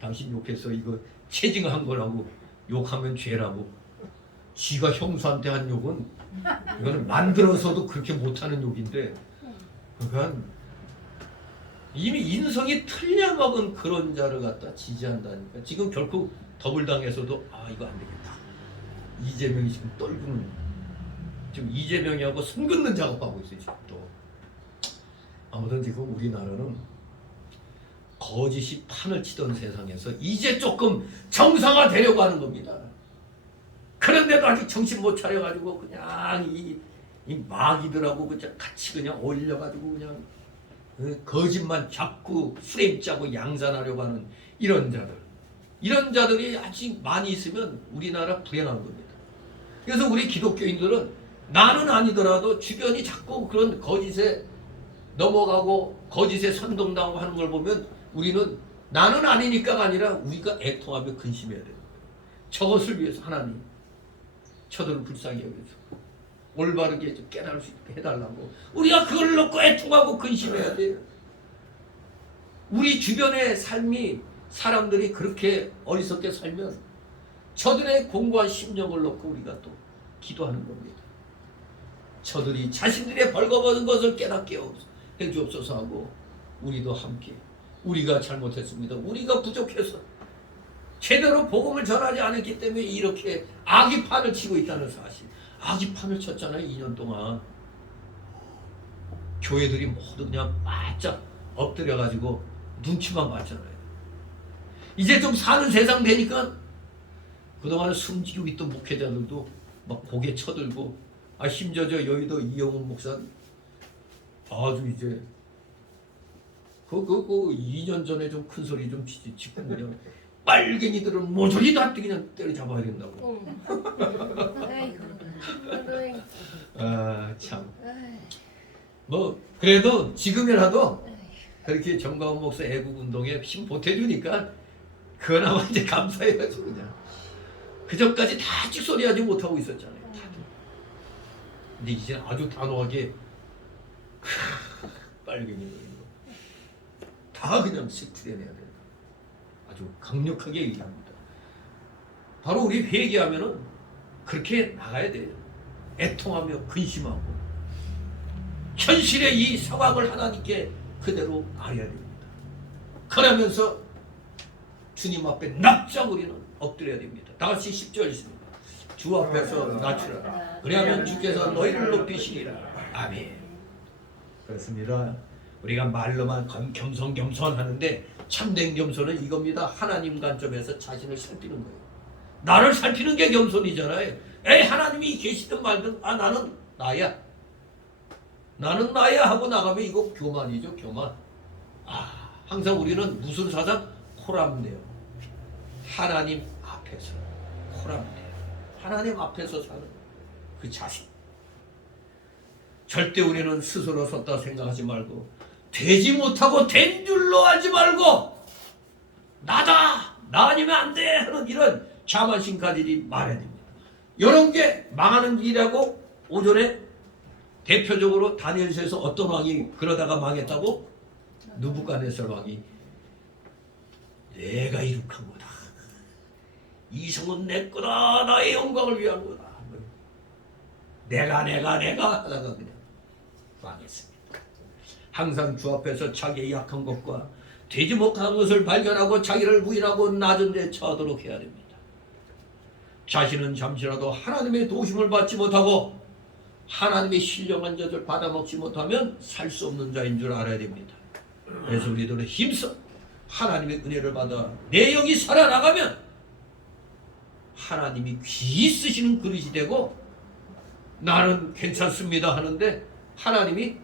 당신 욕해서 이거 체증한 거라고 욕하면 죄라고. 지가 형수한테 한 욕은 이거는 만들어서도 그렇게 못하는 욕인데 그건 이미 인성이 틀려먹은 그런 자를 갖다 지지한다니까. 지금 결국 더불당에서도 이거 안 되겠다. 이재명이 지금 떨구는 지금 이재명이하고 손 긋는 작업하고 있어요 지금 또. 아무튼 지금 우리나라는 거짓이 판을 치던 세상에서 이제 조금 정상화되려고 하는 겁니다. 그런데도 아직 정신 못 차려가지고 그냥 이 마귀들하고 그냥 같이 그냥 올려가지고 그냥 거짓만 자꾸 프레임 짜고 양산하려고 하는 이런 자들이 아직 많이 있으면 우리나라 불행한 겁니다. 그래서 우리 기독교인들은 나는 아니더라도 주변이 자꾸 그런 거짓에 넘어가고 거짓에 선동당하고 하는 걸 보면 우리는 나는 아니니까가 아니라 우리가 애통하며 근심해야 돼요. 저것을 위해서 하나님 저들을 불쌍히 여겨주고 올바르게 깨달을 수 있게 해달라고 우리가 그걸 놓고 애통하고 근심해야 돼요. 우리 주변의 삶이 사람들이 그렇게 어리석게 살면 저들의 공고한 심령을 놓고 우리가 또 기도하는 겁니다. 저들이 자신들의 벌거벗은 것을 깨닫게 해주옵소서 하고 우리도 함께 우리가 잘못했습니다. 우리가 부족해서 제대로 복음을 전하지 않았기 때문에 이렇게 악의 판을 치고 있다는 사실. 악의 판을 쳤잖아요. 2년 동안. 교회들이 모두 그냥 바짝 엎드려가지고 눈치만 봤잖아요. 이제 좀 사는 세상 되니까 그동안 숨지고 있던 목회자들도 막 고개 쳐들고 심지어 저 여의도 이영훈 목사 아주 이제 그 2년 전에 좀 큰 소리 좀 짓고 그냥 빨갱이들은 모조리 다 그냥 때려잡아야 된다고. 참. 뭐 그래도 지금이라도 그렇게 정가원 목사 애국 운동에 힘 보태주니까 그나마 이제 감사해가지고 그냥 그 전까지 다 찍소리하지 못하고 있었잖아요. 근데 이제 아주 단호하게 빨갱이들 다 그냥 색출해내야 된다. 아주 강력하게 얘기합니다. 바로 우리 회개하면은 그렇게 나가야 돼요. 애통하며 근심하고 현실의 이 상황을 하나님께 그대로 말해야 됩니다. 그러면서 주님 앞에 납작 우리는 엎드려야 됩니다. 다 같이 10절 있습니다. 주 앞에서 낮추라. 그리하면 주께서 너희를 높이시리라. 아멘. 그렇습니다. 우리가 말로만 겸손하는데 참된 겸손은 이겁니다. 하나님 관점에서 자신을 살피는 거예요. 나를 살피는 게 겸손이잖아요. 하나님이 계시든 말든 나는 나야. 나는 나야 하고 나가면 이거 교만이죠. 교만. 항상 우리는 무슨 사상? 코람네요. 하나님 앞에서 코람네요. 하나님 앞에서 사는 그 자신. 절대 우리는 스스로 섰다 생각하지 말고 되지 못하고 된 줄로 하지 말고 나다! 나 아니면 안 돼! 하는 이런 자만심 가지지 말아야 됩니다. 이런 게 망하는 길이라고 오전에 대표적으로 다니엘서에서 어떤 왕이 그러다가 망했다고? 느부갓네살 왕이 내가 이룩한 거다. 이 성은 내 거다. 나의 영광을 위한 거다. 내가 하다가 그냥 망했습니다. 항상 주 앞에서 자기의 약한 것과 되지 못한 것을 발견하고 자기를 부인하고 낮은 데 처하도록 해야 됩니다. 자신은 잠시라도 하나님의 도우심을 받지 못하고 하나님의 신령한 젖을 받아먹지 못하면 살 수 없는 자인 줄 알아야 됩니다. 그래서 우리들은 힘써 하나님의 은혜를 받아 내 영이 살아나가면 하나님이 귀히 쓰시는 그릇이 되고 나는 괜찮습니다 하는데 하나님이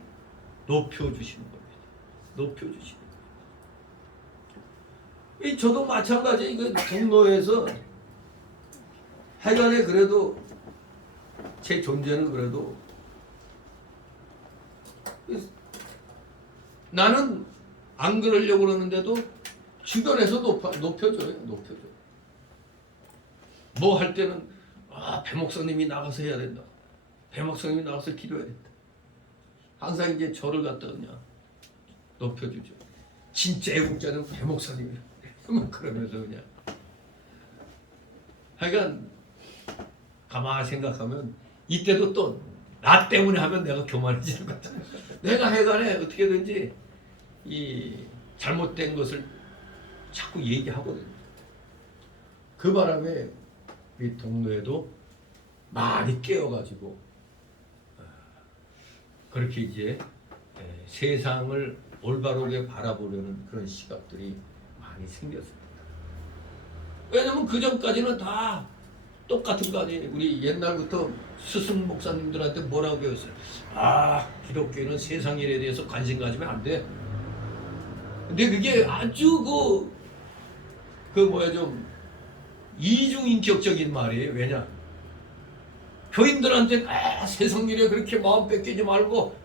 높여주시는 겁니다. 높여주시는 겁니다. 저도 마찬가지 이거 종로에서 하여간에 그래도 제 존재는 그래도 나는 안 그러려고 그러는데도 주변에서 높여줘요. 높여줘. 뭐 할 때는 배 목사님이 나가서 해야 된다. 배 목사님이 나가서 기도해야 된다. 항상 이제 저를 갖다 그냥 높여주죠. 진짜 애국자는 배 목사님이야. 그러면서 그냥 하여간 가만히 생각하면 이때도 또 나 때문에 하면 내가 교만해지는 것 같아. 내가 해간에 어떻게든지 이 잘못된 것을 자꾸 얘기하거든요. 그 바람에 우리 동료에도 많이 깨어가지고 그렇게 이제 세상을 올바르게 바라보려는 그런 시각들이 많이 생겼습니다. 왜냐면 그 전까지는 다 똑같은 거 아니에요. 우리 옛날부터 스승 목사님들한테 뭐라고 배웠어요? 기독교는 세상 일에 대해서 관심 가지면 안 돼. 근데 그게 아주 좀 이중인격적인 말이에요. 왜냐? 교인들한테 세상 일에 그렇게 마음 뺏기지 말고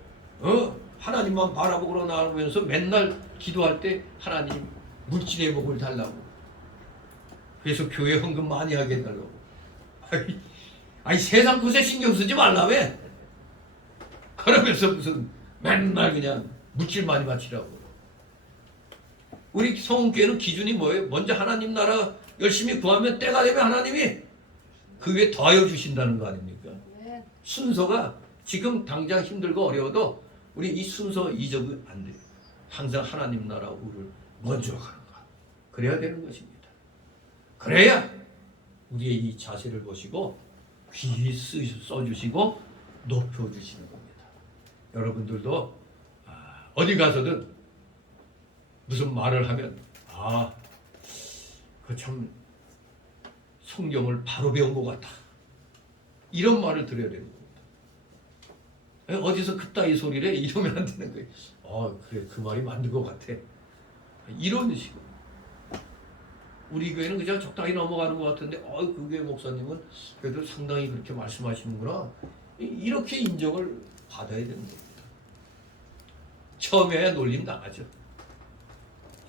하나님만 바라보고 나오면서 맨날 기도할 때 하나님 물질의 복을 달라고. 그래서 교회 헌금 많이 하게 해달라고. 아니 세상 것에 신경 쓰지 말라며. 그러면서 무슨 맨날 그냥 물질 많이 바치라고. 우리 성은교회는 기준이 뭐예요? 먼저 하나님 나라 열심히 구하면 때가 되면 하나님이 그 위에 더하여 주신다는 거 아닙니까? 네. 순서가 지금 당장 힘들고 어려워도 우리 이 순서 잊으면 안 돼요. 항상 하나님 나라 우를 먼저 가는 것. 그래야 되는 것입니다. 그래야 우리의 이 자세를 보시고 귀히 써주시고 높여주시는 겁니다. 여러분들도 어디 가서든 무슨 말을 하면 그 참 성경을 바로 배운 것 같다. 이런 말을 드려야 되는 겁니다. 어디서 그따위 소리를 해? 이러면 안 되는 거예요. 그래 그 말이 맞는 것 같아. 이런 식으로. 우리 교회는 그냥 적당히 넘어가는 것 같은데 그 교회 목사님은 그래도 상당히 그렇게 말씀하시는구나. 이렇게 인정을 받아야 되는 겁니다. 처음에 놀림 당하죠.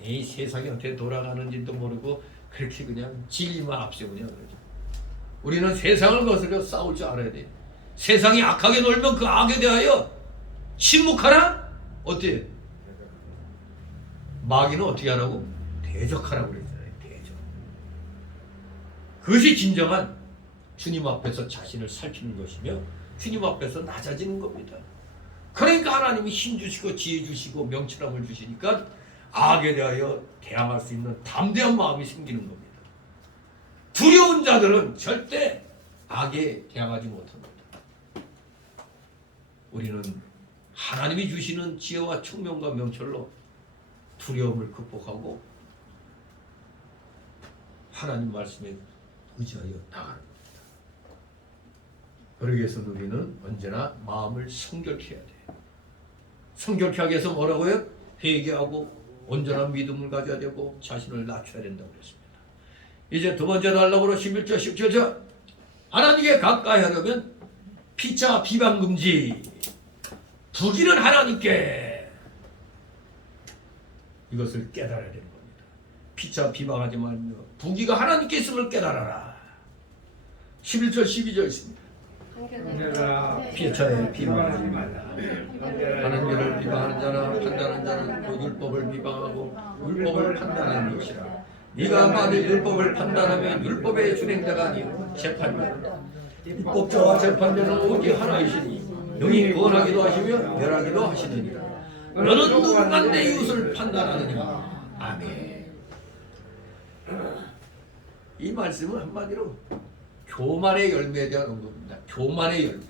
이 세상이 어떻게 돌아가는지도 모르고 그렇게 그냥 진리만 앞세우냐 그러죠. 우리는 세상을 거스려 싸울 줄 알아야 돼요. 세상이 악하게 놀면 그 악에 대하여 침묵하라? 어때? 마귀는 어떻게 하라고? 대적하라고 그랬잖아요. 대적. 그것이 진정한 주님 앞에서 자신을 살피는 것이며 주님 앞에서 낮아지는 겁니다. 그러니까 하나님이 힘 주시고 지혜 주시고 명철함을 주시니까 악에 대하여 대항할 수 있는 담대한 마음이 생기는 겁니다. 두려운 자들은 절대 악에 대항하지 못합니다. 우리는 하나님이 주시는 지혜와 총명과 명철로 두려움을 극복하고 하나님 말씀에 의지하여 나가는 겁니다. 그러기 위해서는 우리는 언제나 마음을 성결케 해야 돼요. 성결케 하기 위해서 뭐라고요? 회개하고 온전한 믿음을 가져야 되고 자신을 낮춰야 된다고 그랬습니다. 이제 두 번째 달락으로 11절 17절 하나님께 가까이 하려면 피차 비방 금지. 부기는 하나님께 이것을 깨달아야 되는 겁니다. 피차 비방하지 말며 부기가 하나님께 있음을 깨달아라. 11절 12절 있습니다. 피처에 비방하지 말라. 하는 일을 비방하는 자나 판단하는 자는 그 율법을 비방하고 율법을 판단하는 것이라. 네가 만일 율법을 판단하면 율법의 준행자가 아니요 재판자라. 율법자와 재판자는 오직 하나이시니 능히 구원하기도 하시며 멸하기도 하시느니라. 너는 누구가 내 이웃을 판단하느냐. 아멘. 이 말씀은 한마디로 교만의 열매에 대한 언급입니다. 교만의 열매.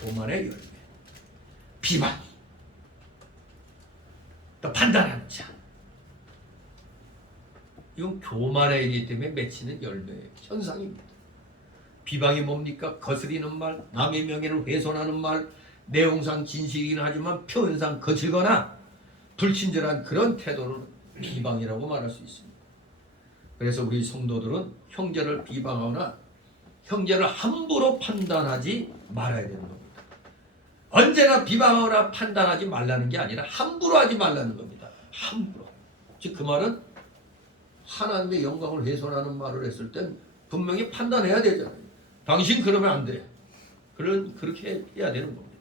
교만의 열매. 비방. 또 판단하는 자. 이건 교만의 일이기 때문에 맺히는 열매 현상입니다. 비방이 뭡니까? 거스리는 말, 남의 명예를 훼손하는 말, 내용상 진실이긴 하지만 표현상 거칠거나 불친절한 그런 태도는 비방이라고 말할 수 있습니다. 그래서 우리 성도들은 형제를 비방하거나 형제를 함부로 판단하지 말아야 되는 겁니다. 언제나 비방하거나 판단하지 말라는 게 아니라 함부로 하지 말라는 겁니다. 함부로. 즉 그 말은 하나님의 영광을 훼손하는 말을 했을 땐 분명히 판단해야 되잖아요. 당신 그러면 안 돼. 그렇게 해야 되는 겁니다.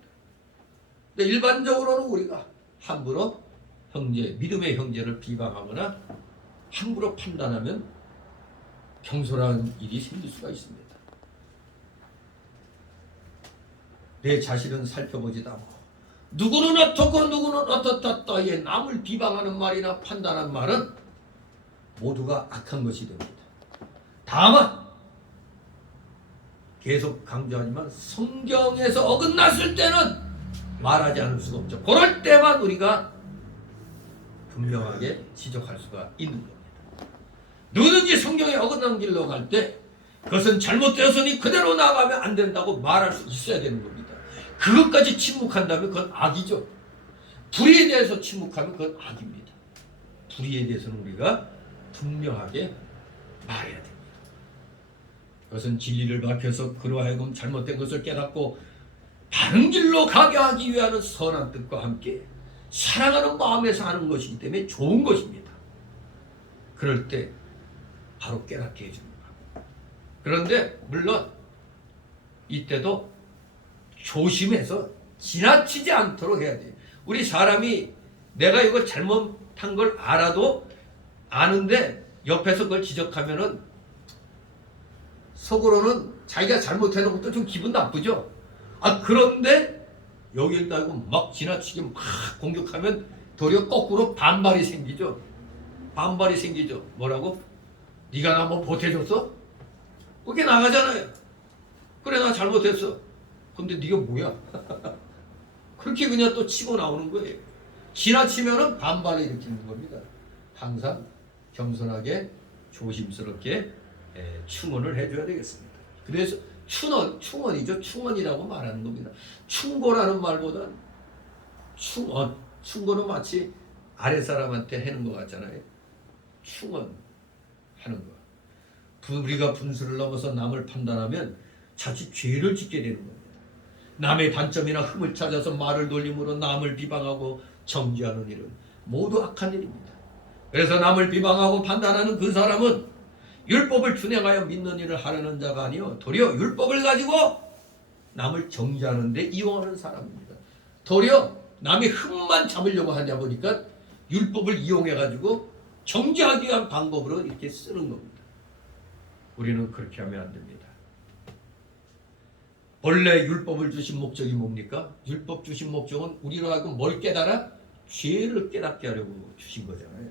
근데 일반적으로는 우리가 함부로 형제, 믿음의 형제를 비방하거나 함부로 판단하면 경솔한 일이 생길 수가 있습니다. 내 자신은 살펴보지도 않고 누구는 어떻고 누구는 어떻다 따위에 남을 비방하는 말이나 판단하는 말은 모두가 악한 것이 됩니다. 다만 계속 강조하지만 성경에서 어긋났을 때는 말하지 않을 수가 없죠. 그럴 때만 우리가 분명하게 지적할 수가 있는 겁니다. 누구든지 성경에 어긋난 길로 갈 때 그것은 잘못되었으니 그대로 나가면 안 된다고 말할 수 있어야 되는 겁니다. 그것까지 침묵한다면 그건 악이죠. 불의에 대해서 침묵하면 그건 악입니다. 불의에 대해서는 우리가 분명하게 말해야 됩니다. 그것은 진리를 밝혀서 그로 하여금 잘못된 것을 깨닫고 바른 길로 가게 하기 위한 선한 뜻과 함께 사랑하는 마음에서 하는 것이기 때문에 좋은 것입니다. 그럴 때 바로 깨닫게 해줍니다. 그런데 물론 이때도 조심해서 지나치지 않도록 해야 돼요. 우리 사람이 내가 이걸 잘못한 걸 알아도 아는데 옆에서 그걸 지적하면은 속으로는 자기가 잘못해놓은 것도 좀 기분 나쁘죠. 그런데 여기다 이거 막 지나치게 막 공격하면 도리어 거꾸로 반발이 생기죠. 반발이 생기죠. 뭐라고? 네가 나 뭐 보태줬어? 그렇게 나가잖아요. 그래 나 잘못했어. 근데 네가 뭐야? 그렇게 그냥 또 치고 나오는 거예요. 지나치면은 반발을 일으키는 겁니다. 항상 겸손하게 조심스럽게 충원을 해줘야 되겠습니다. 그래서 충원이죠. 충원이라고 말하는 겁니다. 충고라는 말보다 충고는 마치 아랫사람한테 하는 것 같잖아요. 충원하는 거. 우리가 분수를 넘어서 남을 판단하면 자칫 죄를 짓게 되는 겁니다. 남의 단점이나 흠을 찾아서 말을 돌림으로 남을 비방하고 정죄하는 일은 모두 악한 일입니다. 그래서 남을 비방하고 판단하는 그 사람은 율법을 준행하여 믿는 일을 하려는 자가 아니요 도리어 율법을 가지고 남을 정죄하는 데 이용하는 사람입니다. 도리어 남의 흠만 잡으려고 하냐 보니까 율법을 이용해 가지고 정죄하기 위한 방법으로 이렇게 쓰는 겁니다. 우리는 그렇게 하면 안 됩니다. 원래 율법을 주신 목적이 뭡니까? 율법 주신 목적은 우리로 하여금 뭘 깨달아? 죄를 깨닫게 하려고 주신 거잖아요.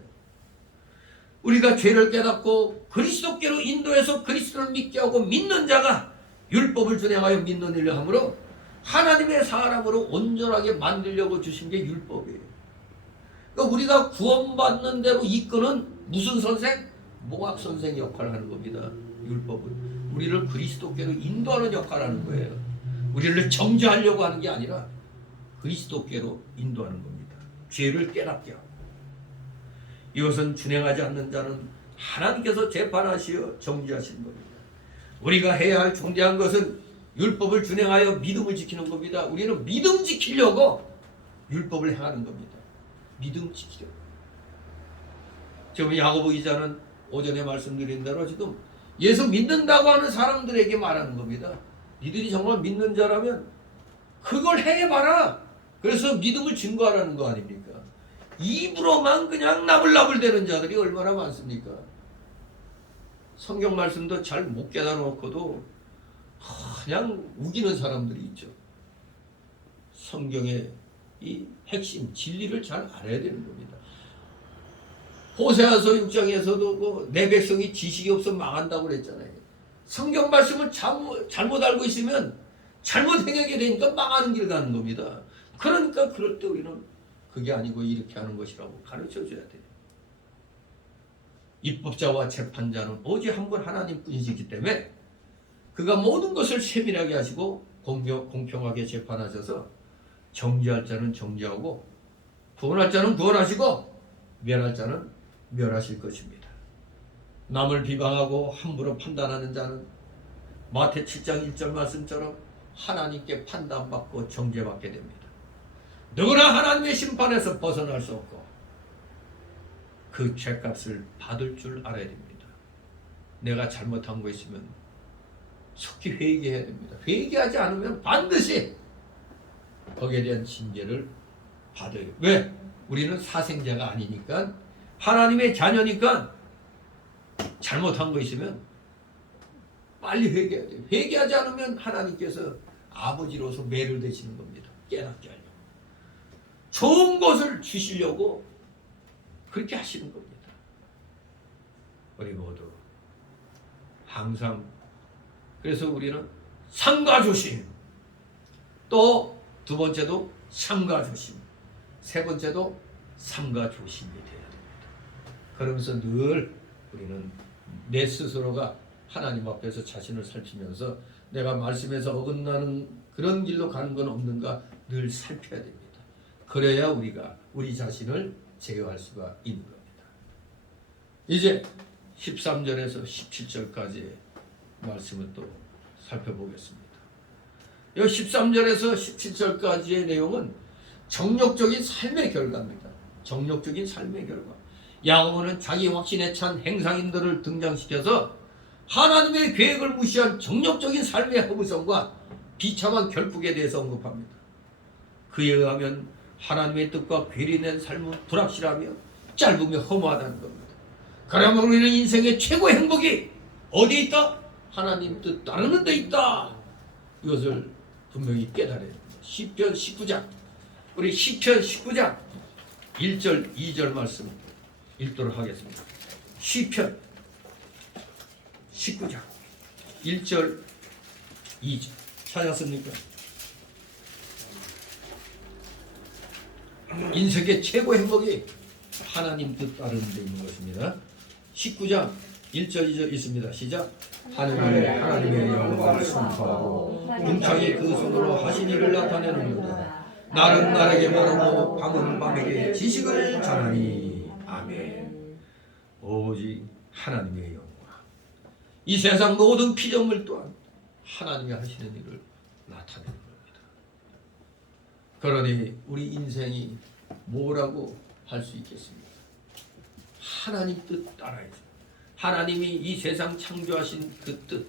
우리가 죄를 깨닫고 그리스도께로 인도해서 그리스도를 믿게 하고 믿는 자가 율법을 준행하여 믿는 일을 하므로 하나님의 사람으로 온전하게 만들려고 주신 게 율법이에요. 그러니까 우리가 구원받는 대로 이끄는 무슨 선생? 몽학 선생 역할을 하는 겁니다. 율법은 우리를 그리스도께로 인도하는 역할을 하는 거예요. 우리를 정죄하려고 하는 게 아니라 그리스도께로 인도하는 겁니다. 죄를 깨닫게 하고. 이것은 준행하지 않는 자는 하나님께서 재판하시어 정죄하시는 겁니다. 우리가 해야 할 중대한 것은 율법을 준행하여 믿음을 지키는 겁니다. 우리는 믿음 지키려고 율법을 행하는 겁니다. 믿음 지키려고. 지금 야고보 기자는 오전에 말씀드린 대로 지금 예수 믿는다고 하는 사람들에게 말하는 겁니다. 니들이 정말 믿는 자라면 그걸 해봐라. 그래서 믿음을 증거하라는 거 아닙니까? 입으로만 그냥 나불나불대는 자들이 얼마나 많습니까? 성경 말씀도 잘 못 깨달아 놓고도 그냥 우기는 사람들이 있죠. 성경의 이 핵심 진리를 잘 알아야 되는 겁니다. 호세아서 6장에서도 내 백성이 지식이 없어 망한다고 그랬잖아요. 성경 말씀을 잘못 알고 있으면 잘못 행하게 되니까 망하는 길 가는 겁니다. 그러니까 그럴 때 우리는 그게 아니고 이렇게 하는 것이라고 가르쳐 줘야 돼요. 입법자와 재판자는 오직 한 분 하나님 뿐이시기 때문에 그가 모든 것을 세밀하게 하시고 공평하게 재판하셔서 정죄할 자는 정죄하고 구원할 자는 구원하시고 멸할 자는 멸하실 것입니다. 남을 비방하고 함부로 판단하는 자는 마태 7장 1절 말씀처럼 하나님께 판단받고 정죄받게 됩니다. 누구나 하나님의 심판에서 벗어날 수 없고 그 죄값을 받을 줄 알아야 됩니다. 내가 잘못한 거 있으면 속히 회개해야 됩니다. 회개하지 않으면 반드시 거기에 대한 징계를 받아요. 왜? 우리는 사생자가 아니니까 하나님의 자녀니까 잘못한 거 있으면 빨리 회개해야 돼요. 회개하지 않으면 하나님께서 아버지로서 매를 대시는 겁니다. 깨닫게 하려고. 좋은 것을 주시려고 그렇게 하시는 겁니다. 우리 모두 항상 그래서 우리는 삼가조심, 또 두 번째도 삼가조심, 세 번째도 삼가조심이 돼야 됩니다. 그러면서 늘 우리는 내 스스로가 하나님 앞에서 자신을 살피면서 내가 말씀에서 어긋나는 그런 길로 가는 건 없는가 늘 살펴야 됩니다. 그래야 우리가 우리 자신을 제어할 수가 있는 겁니다. 이제 13절에서 17절까지의 말씀을 또 살펴보겠습니다. 이 13절에서 17절까지의 내용은 정욕적인 삶의 결과입니다. 정욕적인 삶의 결과. 야고보는 자기 확신에 찬 행상인들을 등장시켜서 하나님의 계획을 무시한 정욕적인 삶의 허무성과 비참한 결국에 대해서 언급합니다. 그에 의하면 하나님의 뜻과 괴리된 삶은 불확실하며 짧으며 허무하다는 겁니다. 그러면 우리는 인생의 최고의 행복이 어디에 있다? 하나님 뜻 따르는 데 있다. 이것을 분명히 깨달아야 됩니다. 시편 19장, 우리 시편 19장 1절 2절 말씀 읽도록 하겠습니다. 시편 19장 1절 2절 찾았습니까? 인생의 최고 행복이 하나님 뜻 따르는 데 있는 것입니다. 19장 1절 2절 있습니다. 시작. 하늘에 하나님의 영광을 선포하고 궁창이 그 손으로 하신 일을 나타내는도다. 날은 날에게 말하고 밤은 밤에게 지식을 전하니. 아멘. 오직 하나님의 영광. 이 세상 모든 피조물 또한 하나님이 하시는 일을 나타내는 겁니다. 그러니 우리 인생이 뭐라고 할 수 있겠습니까? 하나님 뜻 따라야죠. 하나님이 이 세상 창조하신 그 뜻,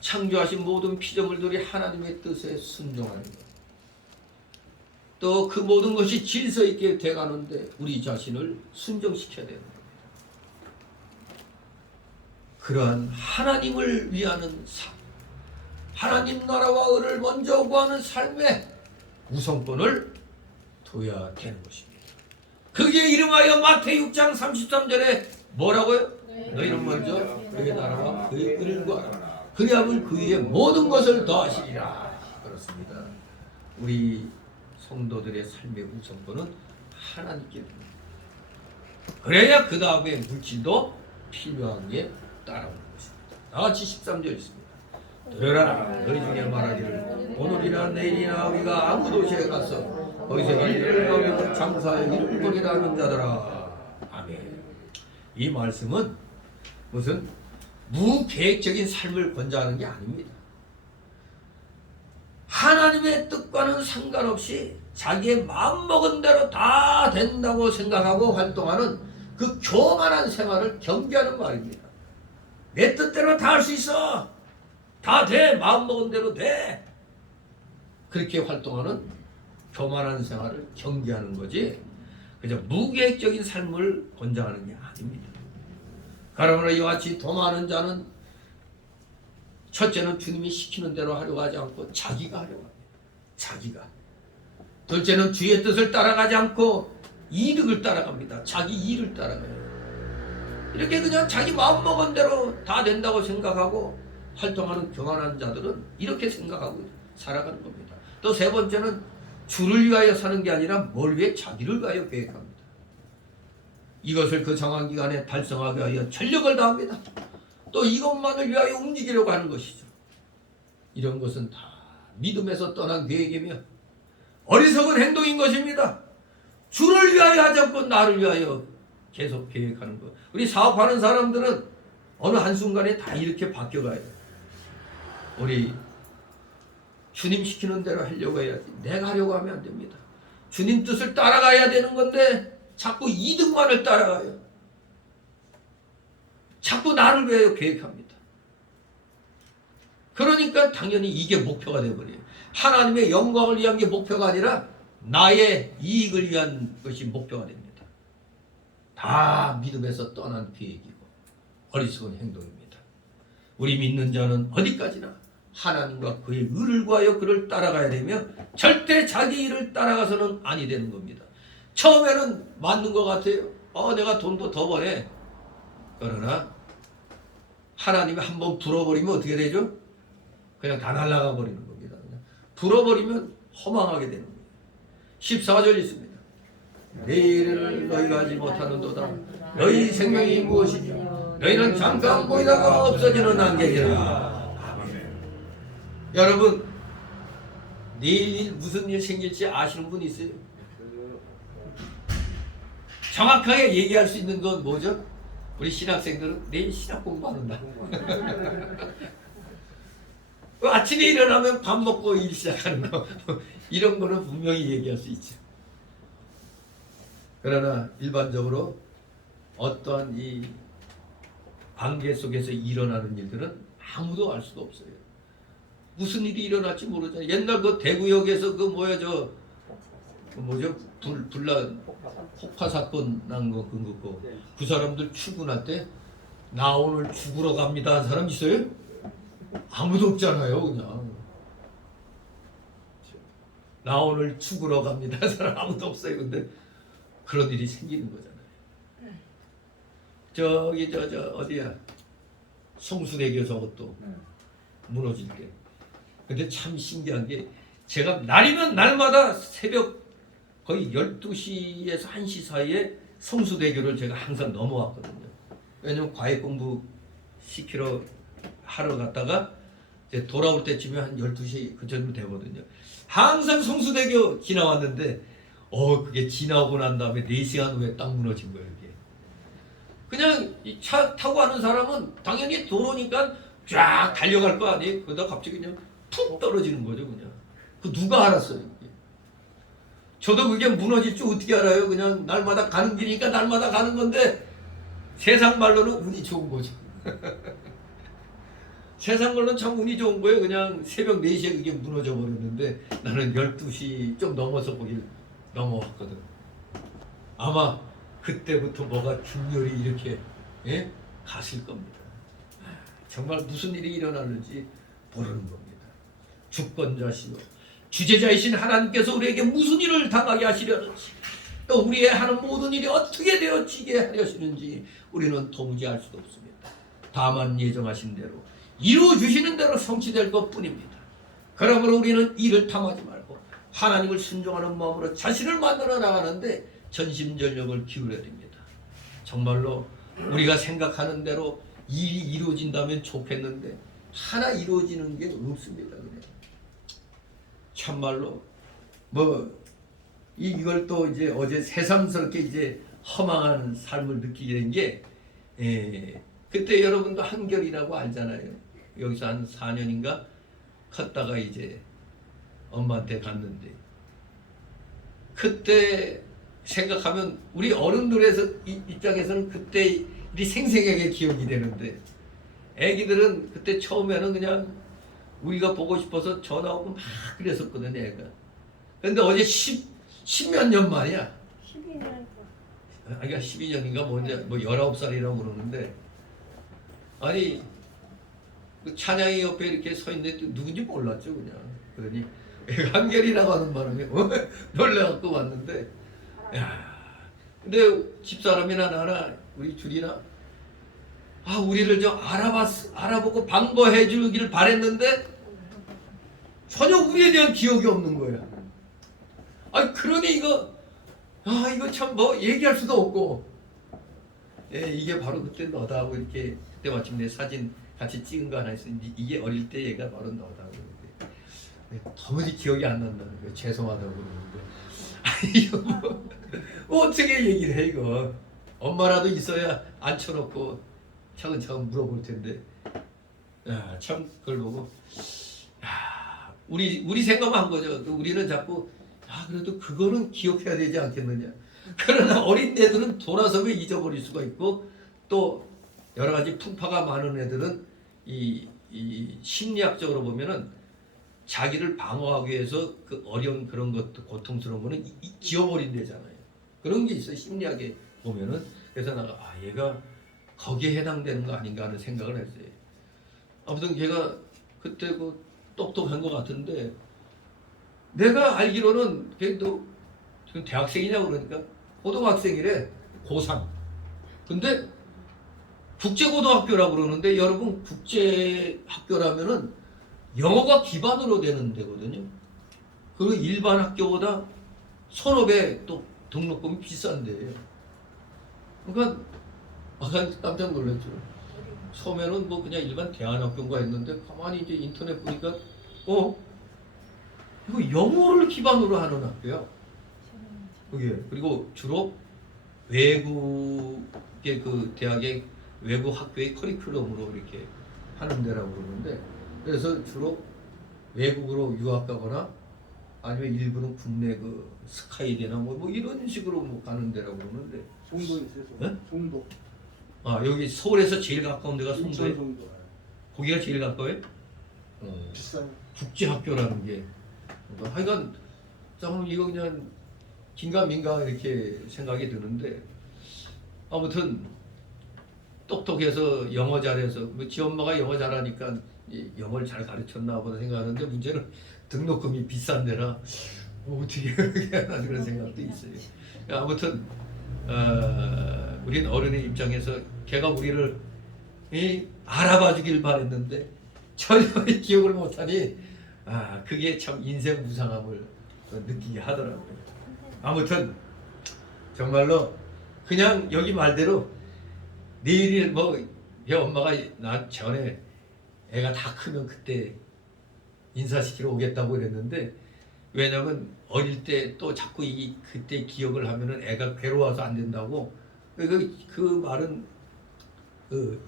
창조하신 모든 피조물들이 하나님의 뜻에 순종하는 것, 또 그 모든 것이 질서 있게 돼가는데 우리 자신을 순종시켜야 되는 겁니다. 그러한 하나님을 위하는 삶, 하나님 나라와 의를 먼저 구하는 삶의 우선권을 둬야 되는 것입니다. 그게 이름하여 마태 6장 33절에 뭐라고요? 너희는 먼저 그의 나라와 그의 의를 구하라. 그리하면 그 위에 모든 것을 더하시리라. 그렇습니다. 우리 성도들의 삶의 우선권은 하나님께 듭니다. 그래야 그 다음에 물질도 필요한 게 따라오는 것입니다. 나같이 13절 있습니다. 들으라. 너희 중에 말하기를 오늘이나 내일이나 우리가 아무 도시에 가서 거기서 일을 거기고 장사에 일을 거리라 하는 자들아. 아멘. 이 말씀은 무슨 무계획적인 삶을 권장하는 게 아닙니다. 하나님의 뜻과는 상관없이 자기의 마음먹은 대로 다 된다고 생각하고 활동하는 그 교만한 생활을 경계하는 말입니다. 내 뜻대로 다 할 수 있어. 다 돼. 마음먹은 대로 돼. 그렇게 활동하는 교만한 생활을 경계하는 거지 그저 무계획적인 삶을 권장하는 게 아닙니다. 그러므로 이와 같이 도망하는 자는 첫째는 주님이 시키는 대로 하려고 하지 않고 자기가 하려고 합니다. 자기가. 둘째는 주의 뜻을 따라가지 않고 이득을 따라갑니다. 자기 일을 따라가요. 이렇게 그냥 자기 마음먹은 대로 다 된다고 생각하고 활동하는 교만한 자들은 이렇게 생각하고 살아가는 겁니다. 또 세 번째는 주를 위하여 사는 게 아니라 뭘 위해 자기를 위하여 계획합니다. 이것을 그 정한 기간에 달성하기 위하여 전력을 다합니다. 또 이것만을 위하여 움직이려고 하는 것이죠. 이런 것은 다 믿음에서 떠난 계획이며 어리석은 행동인 것입니다. 주를 위하여 하지 않고 나를 위하여 계속 계획하는 것. 우리 사업하는 사람들은 어느 한순간에 다 이렇게 바뀌어가요. 우리 주님 시키는 대로 하려고 해야지. 내가 하려고 하면 안 됩니다. 주님 뜻을 따라가야 되는 건데 자꾸 이득만을 따라가요. 자꾸 나를 위하여 계획합니다. 그러니까 당연히 이게 목표가 되어버려요. 하나님의 영광을 위한 게 목표가 아니라 나의 이익을 위한 것이 목표가 됩니다. 다 믿음에서 떠난 계획이고 어리석은 행동입니다. 우리 믿는 자는 어디까지나 하나님과 그의 의를 구하여 그를 따라가야 되며 절대 자기 일을 따라가서는 아니 되는 겁니다. 처음에는 맞는 것 같아요. 내가 돈도 더 버네. 그러나 하나님이 한번 불어버리면 어떻게 되죠? 그냥 다 날아가 버리는 겁니다. 그냥 불어버리면 허망하게 되는 거예요. 14절 있습니다. 내일을 너희가 하지 못하는도다. 너희 생명이 무엇이냐? 너희는 잠깐 보이다가 없어지는 안개니라. 여러분, 내일 무슨 일 생길지 아시는 분 있어요? 정확하게 얘기할 수 있는 건 뭐죠? 우리 신학생들은 내일 신학 공부하는다. 아침에 일어나면 밥 먹고 일 시작하는 거 이런 거는 분명히 얘기할 수 있죠. 그러나 일반적으로 어떠한 이 관계 속에서 일어나는 일들은 아무도 알 수가 없어요. 무슨 일이 일어날지 모르잖아요. 옛날 그 대구역에서 그 뭐야 폭파 사건 난 거 그거 그 사람들 출근할 때 나 오늘 죽으러 갑니다 한 사람 있어요? 아무도 없잖아요. 그냥 나 오늘 죽으러 갑니다 한 사람 아무도 없어요. 근데 그런 일이 생기는 거잖아요. 저기 어디야 성수대교 저것도 무너질 때. 근데 참 신기한 게 제가 날이면 날마다 새벽 거의 12시에서 1시 사이에 성수대교를 제가 항상 넘어왔거든요. 왜냐면 과외 공부 시키러 하러 갔다가 이제 돌아올 때쯤에 한 12시 그 정도 되거든요. 항상 성수대교 지나왔는데 그게 지나오고 난 다음에 4시간 후에 딱 무너진 거예요. 이게. 그냥 이 차 타고 가는 사람은 당연히 도로니까 쫙 달려갈 거 아니에요. 그러다 갑자기 그냥 툭 떨어지는 거죠. 그냥. 그 누가 알았어요. 이게. 저도 그게 무너질 줄 어떻게 알아요. 그냥 날마다 가는 길이니까 날마다 가는 건데 세상 말로는 운이 좋은 거죠. 세상 말로는 참 운이 좋은 거예요. 그냥 새벽 4시에 그게 무너져 버렸는데 나는 12시 좀 넘어서 거길 넘어왔거든. 아마 그때부터 뭐가 균열이 이렇게 갔을 겁니다. 정말 무슨 일이 일어나는지 모르는 겁니다. 주권자시오 주제자이신 하나님께서 우리에게 무슨 일을 당하게 하시려는지 또 우리의 하는 모든 일이 어떻게 되어지게 하려시는지 우리는 도무지 알 수도 없습니다. 다만 예정하신 대로 이루어주시는 대로 성취될 것뿐입니다. 그러므로 우리는 이를 탐하지 말고 하나님을 순종하는 마음으로 자신을 만들어 나가는데 전심전력을 기울여야 됩니다. 정말로 우리가 생각하는 대로 일이 이루어진다면 좋겠는데 하나 이루어지는 게 없습니다. 그냥. 참말로 이걸 또 이제 어제 새삼스럽게 이제 허망한 삶을 느끼게 된 게 그때 여러분도 한결이라고 알잖아요. 여기서 한 4년인가 컸다가 이제 엄마한테 갔는데 그때 생각하면 우리 어른들의 입장에서는 그때 일이 생생하게 기억이 되는데 애기들은 그때 처음에는 그냥 우리가 보고 싶어서 전화 오고 막 그랬었거든 애가. 근데 어제 10몇 년 만이야. 12년. 그러니까 12년인가 뭐 이제 뭐 19살이라고 그러는데, 아니 그 찬양이 옆에 이렇게 서 있는데 누군지 몰랐죠 그냥. 그러니 애가 한결이라고 하는 바람에 놀래갖고 왔는데, 야 근데 집사람이나 나나 우리 줄이나 우리를 좀 알아보고 반가워해 주길 바랬는데 전혀 우리에 대한 기억이 없는 거야. 그러니 이거 참 뭐 얘기할 수도 없고, 이게 바로 그때 너다 하고 이렇게 그때 마침 내 사진 같이 찍은 거 하나 있었는데 이게 어릴 때 얘가 바로 너다 하고 도무지 기억이 안 난다는 거야. 죄송하다고 그러는데 이거 뭐 어떻게 얘기를 해 이거. 엄마라도 있어야 앉혀놓고 차근차근 물어볼 텐데, 참 그걸 보고 우리 생각만 한 거죠. 우리는 자꾸 그래도 그거는 기억해야 되지 않겠느냐. 그러나 어린 애들은 돌아서면 잊어버릴 수가 있고, 또 여러 가지 풍파가 많은 애들은 이 심리학적으로 보면은 자기를 방어하기 위해서 그 어려운 그런 것도 고통스러운 거는 지워버린대잖아요. 그런 게 있어요 심리학에 보면은. 그래서 내가 얘가 거기에 해당되는 거 아닌가 하는 생각을 했어요. 아무튼 걔가 그때 그 똑똑한 것 같은데, 내가 알기로는 걔도 지금 대학생이냐고 그러니까 고등학생이래. 고3. 근데 국제고등학교라고 그러는데, 여러분 국제학교라면은 영어가 기반으로 되는 데거든요. 그리고 일반 학교보다 서너 배 또 등록금이 비싼데, 그러니까 깜짝 놀랐죠. 처음에는 뭐 그냥 일반 대안학교인가 했는데 가만히 이제 인터넷 보니까 이거 영어를 기반으로 하는 학교야. 그게. 그리고 주로 외국의 그 대학의 외국 학교의 커리큘럼으로 이렇게 하는 데라고 그러는데, 그래서 주로 외국으로 유학 가거나 아니면 일부는 국내 그 스카이대나 뭐 이런 식으로 뭐 가는 데라고 그러는데. 송도 있어요. 네? 송도. 여기 서울에서 제일 가까운 데가 송도에. 인천 송도. 거기가 제일 가까워요? 비싼. 국제학교라는 게. 하여간 참 이거 그냥 긴가민가 이렇게 생각이 드는데, 아무튼 똑똑해서 영어 잘해서 지 엄마가 영어 잘하니까 영어를 잘 가르쳤나 보다 생각하는데, 문제는 등록금이 비싼 데라 어떻게 그렇게 하나 그런 생각도 있어요. 아무튼 우린 어른의 입장에서 걔가 우리를 알아봐 주길 바랬는데 전혀 기억을 못하니 그게 참 인생 무상함을 느끼게 하더라고요. 아무튼 정말로 그냥 여기 말대로 내일 얘 엄마가 나 전에 애가 다 크면 그때 인사시키러 오겠다고 그랬는데, 왜냐면 어릴 때 또 자꾸 그때 기억을 하면은 애가 괴로워서 안 된다고. 그 말은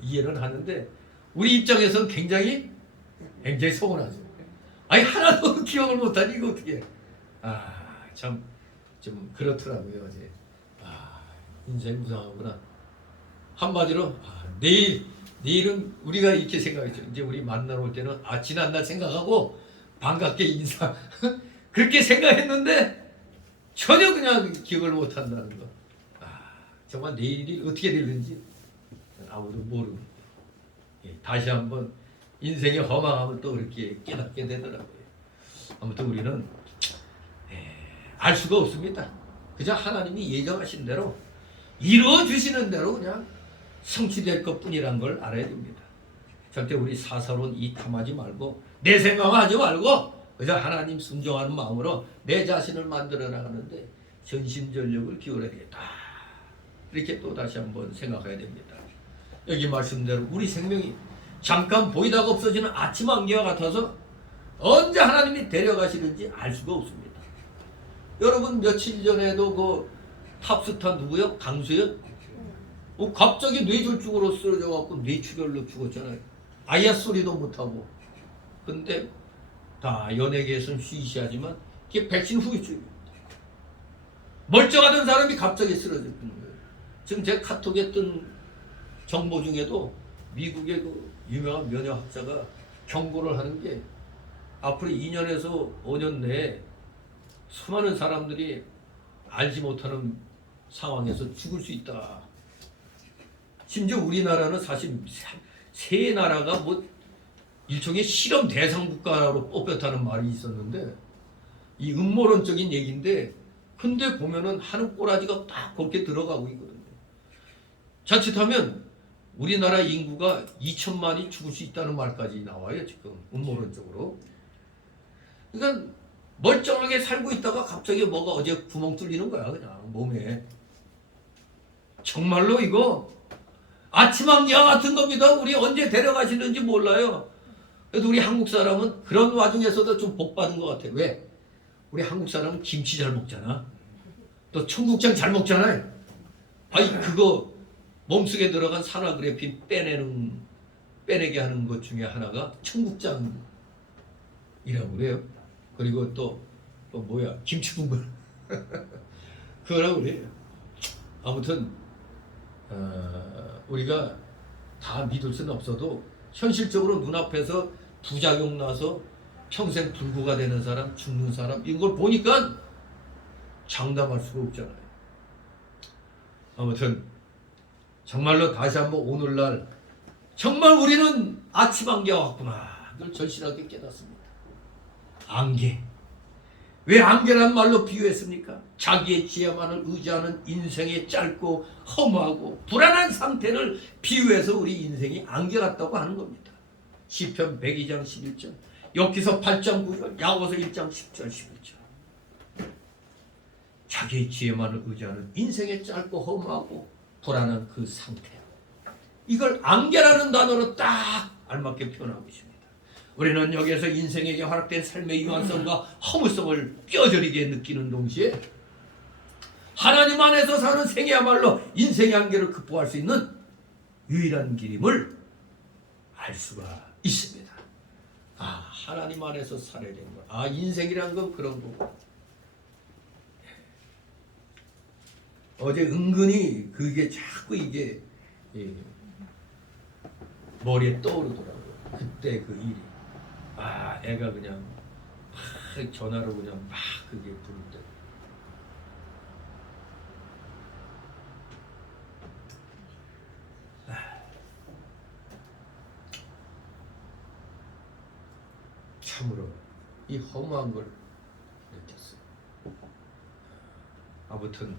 이해는 하는데 우리 입장에서는 굉장히 서운하죠. 하나도 기억을 못하니 이거 어떻게? 참 좀 그렇더라고요 어제. 인생 무상하구나. 한마디로 내일은 우리가 이렇게 생각했죠. 이제 우리 만나러 올 때는 지난날 생각하고 반갑게 인사 그렇게 생각했는데 전혀 그냥 기억을 못한다는 거. 정말 내일이 어떻게 될는지 아무도 모르고, 다시 한번 인생의 허망함을 또 그렇게 깨닫게 되더라고요. 아무튼 우리는 알 수가 없습니다. 그저 하나님이 예정하신 대로 이루어 주시는 대로 그냥 성취될 것뿐이란 걸 알아야 됩니다. 절대 우리 사사로운 이 탐하지 말고 내 생각하지 말고 그저 하나님 순종하는 마음으로 내 자신을 만들어 나가는데 전심전력을 기울여야겠다. 이렇게 또 다시 한번 생각해야 됩니다. 여기 말씀대로 우리 생명이 잠깐 보이다가 없어지는 아침 안개와 같아서 언제 하나님이 데려가시는지 알 수가 없습니다. 여러분 며칠 전에도 그 탑스타 누구요? 강수요? 갑자기 뇌졸중으로 쓰러져 갖고 뇌출혈로 죽었잖아요. 아야 소리도 못하고. 근데 다 연예계에서는 쉬쉬하지만 그게 백신 후유증입니다. 멀쩡하던 사람이 갑자기 쓰러졌던 거예요. 지금 제 카톡에 뜬 정보 중에도 미국의 그 유명한 면역학자가 경고를 하는 게 앞으로 2년에서 5년 내에 수많은 사람들이 알지 못하는 상황에서 죽을 수 있다. 심지어 우리나라는 사실 세 나라가 뭐 일종의 실험 대상 국가로 뽑혔다는 말이 있었는데 이 음모론적인 얘기인데 근데 보면은 하는 꼬라지가 딱 그렇게 들어가고 있거든요. 자칫하면 우리나라 인구가 2천만이 죽을 수 있다는 말까지 나와요. 지금 음모론적으로. 그러니까 멀쩡하게 살고 있다가 갑자기 뭐가 어제 구멍 뚫리는 거야 그냥 몸에. 정말로 이거 아침왕기와 같은 겁니다. 우리 언제 데려가시는지 몰라요. 그래도 우리 한국 사람은 그런 와중에서도 좀 복 받은 것 같아요. 왜? 우리 한국 사람은 김치 잘 먹잖아. 또 청국장 잘 먹잖아요. 아이 그거 몸속에 들어간 산화그래핀 빼내게 하는 것 중에 하나가 청국장이라고 그래요. 그리고 또 뭐야 김치국물 그거라고 그래요. 아무튼 우리가 다 믿을 수는 없어도 현실적으로 눈앞에서 부작용 나서 평생 불구가 되는 사람, 죽는 사람 이런 걸 보니까 장담할 수가 없잖아요. 아무튼 정말로 다시 한번 오늘날 정말 우리는 아침 안개가 왔구나 그걸 절실하게 깨닫습니다. 안개. 왜 안개란 말로 비유했습니까? 자기의 지혜만을 의지하는 인생의 짧고 허무하고 불안한 상태를 비유해서 우리 인생이 안개 같다고 하는 겁니다. 시편 102장 11절, 욥기서 8장 9절, 야고보서 1장 10절 11절. 자기의 지혜만을 의지하는 인생의 짧고 허무하고 불안한 그 상태. 이걸 안개라는 단어로 딱 알맞게 표현하고 있습니다. 우리는 여기에서 인생에게 허락된 삶의 유한성과 허무성을 뼈저리게 느끼는 동시에 하나님 안에서 사는 생애야말로 인생의 한계를 극복할 수 있는 유일한 길임을 알 수가 있습니다. 아, 하나님 안에서 살아야 되는 거. 아, 인생이란 건 그런 거고. 어제 은근히 그게 자꾸 이게 머리에 떠오르더라고요. 그때 그 일이. 아, 애가 그냥 막 전화로 그냥 막 그게 부를 때. 참으로 이 허무한 걸 느꼈어요. 아무튼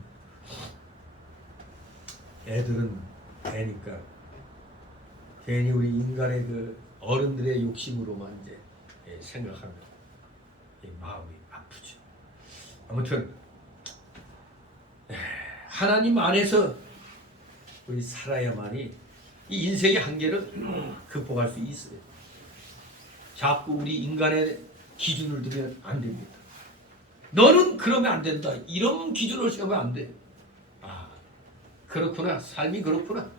애들은 애니까 괜히 우리 인간의 그 어른들의 욕심으로만 이제 생각하면 마음이 아프죠. 아무튼 하나님 안에서 우리 살아야만이 이 인생의 한계를 극복할 수 있어요. 자꾸 우리 인간의 기준을 두면 안 됩니다. 너는 그러면 안 된다. 이런 기준을 세우면 안 돼. 아, 그렇구나. 삶이 그렇구나.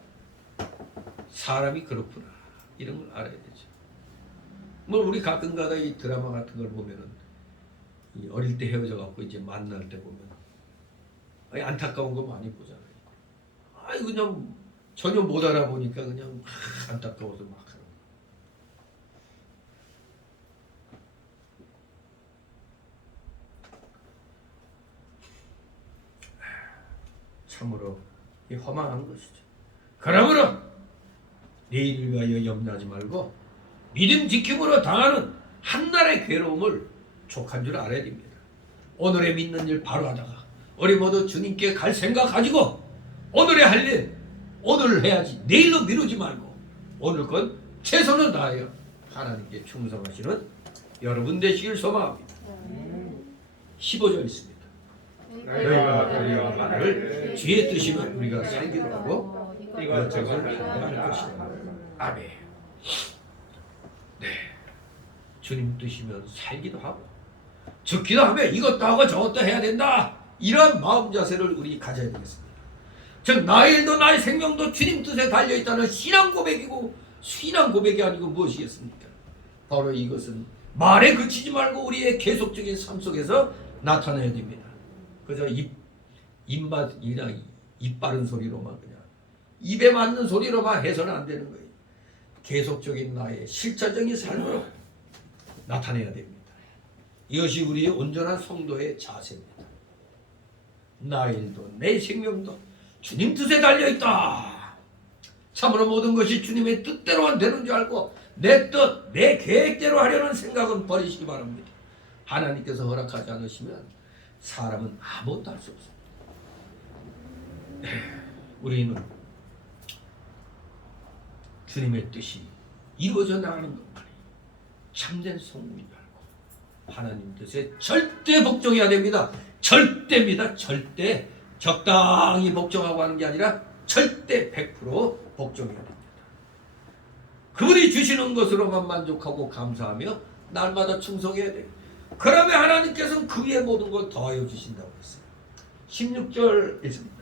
사람이 그렇구나. 이런 걸 알아야 되죠. 뭐 우리 가끔가다 이 드라마 같은 걸 보면은 이 어릴 때 헤어져 갖고 이제 만날 때 보면 안타까운 거 많이 보잖아요. 아이 그냥 전혀 못 알아보니까 그냥 막 안타까워서 막 하는 거. 참으로 이 허망한 것이죠. 그러므로 내일을 위하여 염려하지 말고 믿음 지킴으로 당하는 한날의 괴로움을 족한 줄 알아야 됩니다. 오늘의 믿는 일 바로 하다가 우리 모두 주님께 갈 생각 가지고 오늘의 할 일 오늘 해야지 내일로 미루지 말고 오늘 건 최선을 다하여 하나님께 충성하시는 여러분 되시길 소망합니다. 15절 있습니다. 너희가 그리와 말을 주의 뜻이면 우리가 살기도 하고 이것저것 할 것이다. 아멘. 네, 주님 뜻이면 살기도 하고 죽기도 하면 이것도 하고 저것도 해야 된다. 이런 마음 자세를 우리 가져야 되겠습니다. 즉 나의 일도 나의 생명도 주님 뜻에 달려있다는 신앙 고백이고 신앙 고백이 아니고 무엇이겠습니까? 바로 이것은 말에 그치지 말고 우리의 계속적인 삶 속에서 나타나야 됩니다. 그저 입맛이나 입 바른 소리로만 그냥 입에 맞는 소리로만 해서는 안 되는 거예요. 계속적인 나의 실제적인 삶으로 나타내야 됩니다. 이것이 우리의 온전한 성도의 자세입니다. 나일도 내 생명도 주님 뜻에 달려있다. 참으로 모든 것이 주님의 뜻대로만 되는 줄 알고 내 뜻, 내 계획대로 하려는 생각은 버리시기 바랍니다. 하나님께서 허락하지 않으시면 사람은 아무것도 할 수 없습니다. 우리는 주님의 뜻이 이루어져 나가는 것만이 참된 성공인 줄 알고 하나님 뜻에 절대 복종해야 됩니다. 절대입니다. 절대. 적당히 복종하고 하는 게 아니라 절대 100% 복종해야 됩니다. 그분이 주시는 것으로만 만족하고 감사하며 날마다 충성해야 돼요. 그러면 하나님께서는 그 위에 모든 걸 더하여 주신다고 했어요. 16절 있습니다.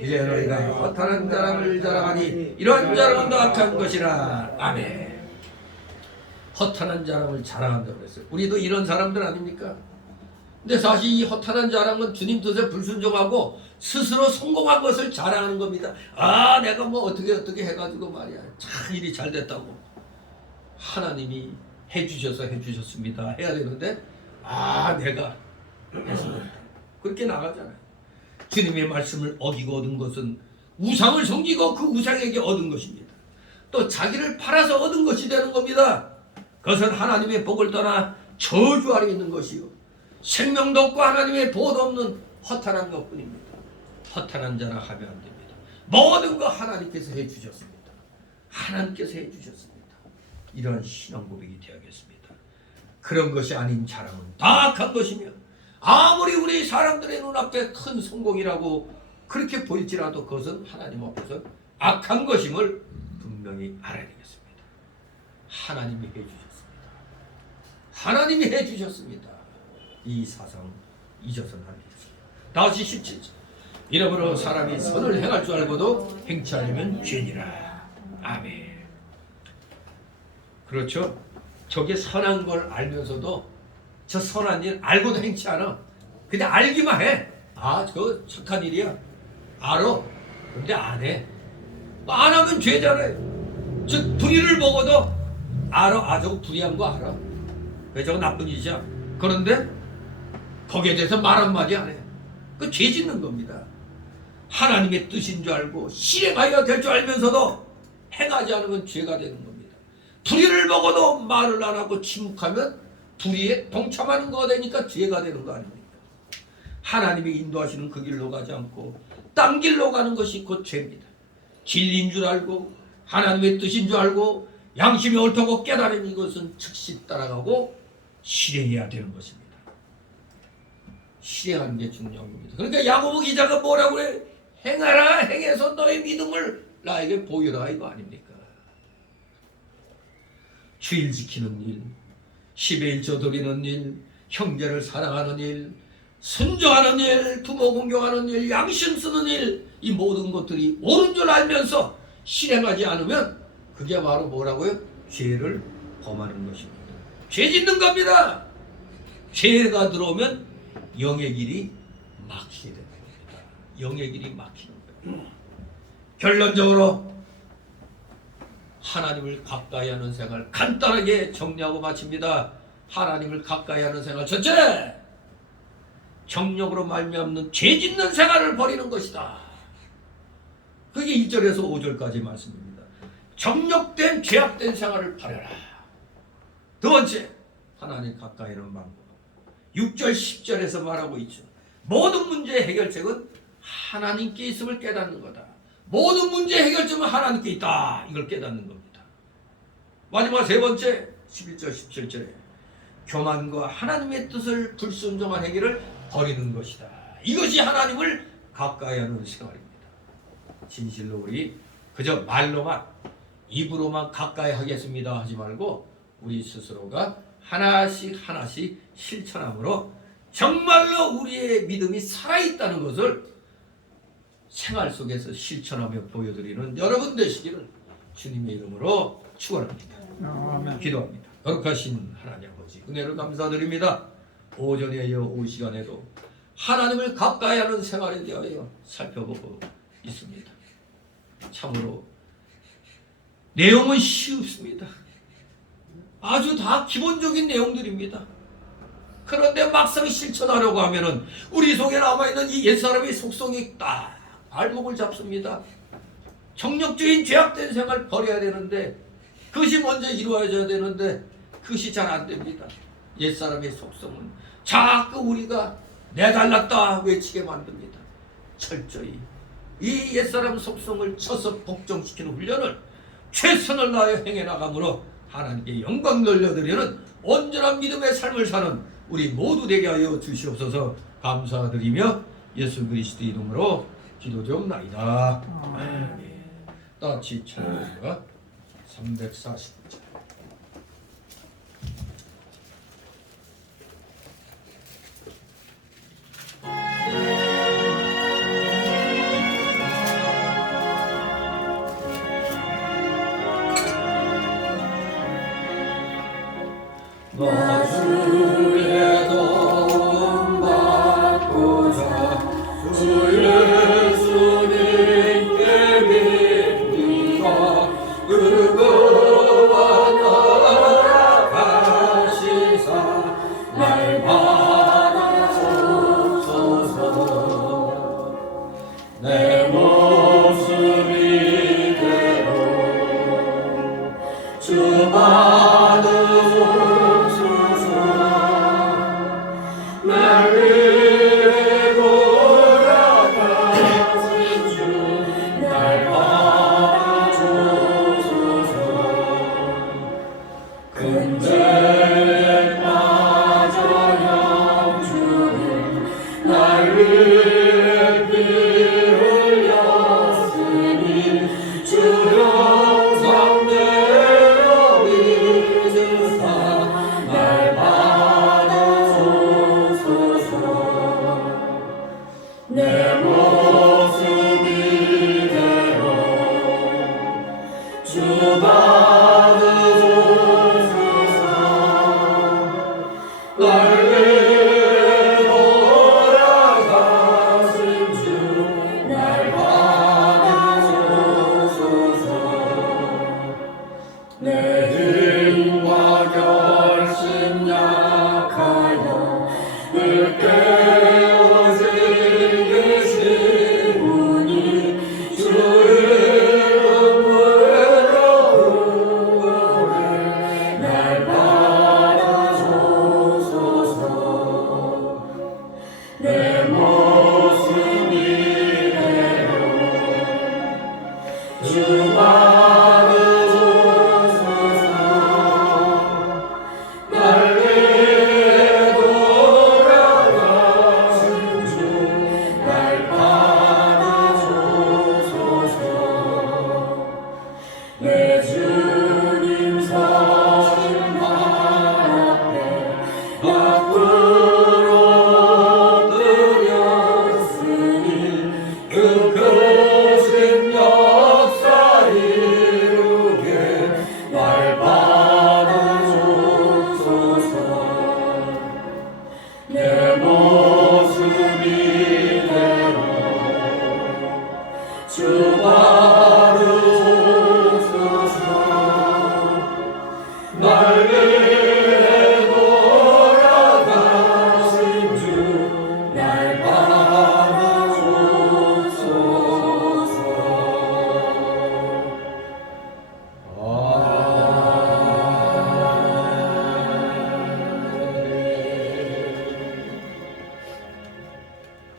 이제 너희가 허탄한 자랑을 자랑하니 이러한 자랑은 더 악한 것이라. 아멘. 허탄한 자랑을 자랑한다고 그랬어요. 우리도 이런 사람들 아닙니까? 근데 사실 이 허탄한 자랑은 주님 뜻에 불순종하고 스스로 성공한 것을 자랑하는 겁니다. 아, 내가 뭐 어떻게 해가지고 말이야 참 일이 잘 됐다고. 하나님이 해주셨습니다 해야 되는데 아, 내가 했습니다 그렇게 나가잖아요. 주님의 말씀을 어기고 얻은 것은 우상을 섬기고 그 우상에게 얻은 것입니다. 또 자기를 팔아서 얻은 것이 되는 겁니다. 그것은 하나님의 복을 떠나 저주 아래 있는 것이요 생명도 없고 하나님의 보호도 없는 허탄한 것뿐입니다. 허탄한 자라 하면 안 됩니다. 모든 거 하나님께서 해주셨습니다. 하나님께서 해주셨습니다. 이런 신앙 고백이 되어야겠습니다. 그런 것이 아닌 자랑은 다 악한 것이며 아무리 우리 사람들의 눈앞에 큰 성공이라고 그렇게 보일지라도 그것은 하나님 앞에서 악한 것임을 분명히 알아야 되겠습니다. 하나님이 해주셨습니다. 하나님이 해주셨습니다. 이 사상 잊어서는 안 되겠습니다. 다시 17절. 이러므로 사람이 선을 행할 줄 알고도 행치 않으면 죄니라. 아멘. 그렇죠. 저게 선한 걸 알면서도 저 선한 일 알고도 행치 않아. 그냥 알기만 해. 아, 저 착한 일이야. 알아. 근데 안 해. 안 하면 죄잖아요. 저 불의를 먹어도 알아. 아, 저거 불의한 거 알아. 왜 저거 나쁜 일이야. 그런데 거기에 대해서 말 한마디 안 해. 그 죄 짓는 겁니다. 하나님의 뜻인 줄 알고 실행하여야 될 줄 알면서도 행하지 않으면 죄가 되는 겁니다. 불의를 먹어도 말을 안 하고 침묵하면 불의에 동참하는 거가 되니까 죄가 되는 거 아닙니까? 하나님이 인도하시는 그 길로 가지 않고 딴 길로 가는 것이 곧 죄입니다. 진리인 줄 알고 하나님의 뜻인 줄 알고 양심이 옳다고 깨달은 이것은 즉시 따라가고 실행해야 되는 것입니다. 실행하는 게 중요한 겁니다. 그러니까 야고보 기자가 뭐라고 그래? 행하라. 행해서 너의 믿음을 나에게 보여라. 이거 아닙니까? 주일 지키는 일, 10의 1조 드리는 일, 형제를 사랑하는 일, 순종하는 일, 부모 공경하는 일, 양심 쓰는 일, 이 모든 것들이 옳은 줄 알면서 실행하지 않으면 그게 바로 뭐라고요? 죄를 범하는 것입니다. 죄 짓는 겁니다. 죄가 들어오면 영의 길이 막히게 됩니다. 영의 길이 막히는 거예요. 결론적으로 하나님을 가까이 하는 생활 간단하게 정리하고 마칩니다. 하나님을 가까이 하는 생활 첫째, 정욕으로 말미암는 죄 짓는 생활을 버리는 것이다. 그게 1절에서 5절까지 말씀입니다. 정욕된 죄악된 생활을 버려라. 두 번째, 하나님 가까이 하는 방법. 6절 10절에서 말하고 있죠. 모든 문제의 해결책은 하나님께 있음을 깨닫는 거다. 모든 문제의 해결책은 하나님께 있다. 이걸 깨닫는 겁니다. 마지막 세 번째 11절 17절에 교만과 하나님의 뜻을 불순종한 행위를 버리는 것이다. 이것이 하나님을 가까이 하는 생활입니다. 진실로 우리 그저 말로만 입으로만 가까이 하겠습니다 하지 말고 우리 스스로가 하나씩 하나씩 실천함으로 정말로 우리의 믿음이 살아있다는 것을 생활 속에서 실천하며 보여드리는 여러분 되시기를 주님의 이름으로 축원합니다. 기도합니다. 거룩하신 하나님 아버지 은혜를 감사드립니다. 오전에 이어 오후 시간에도 하나님을 가까이 하는 생활에 대하여 살펴보고 있습니다. 참으로 내용은 쉽습니다. 아주 다 기본적인 내용들입니다. 그런데 막상 실천하려고 하면은 우리 속에 남아있는 이 옛사람의 속성이 딱 발목을 잡습니다. 정력주인 죄악된 생활 버려야 되는데 그것이 먼저 이루어져야 되는데 그것이 잘 안 됩니다. 옛사람의 속성은 자꾸 우리가 내달랐다 외치게 만듭니다. 철저히 이 옛사람 속성을 쳐서 복종시키는 훈련을 최선을 다하여 행해 나가므로 하나님께 영광 돌려드리는 온전한 믿음의 삶을 사는 우리 모두 되게 하여 주시옵소서. 감사드리며 예수 그리스도 이름으로 기도드리옵나이다. 다 같이 찬양가 340장. 주의 도움 받고자 주 예수님께 믿기가 의거와 나아가시사 날마다 옵소서. 내 모습 이대로 주 받으소서.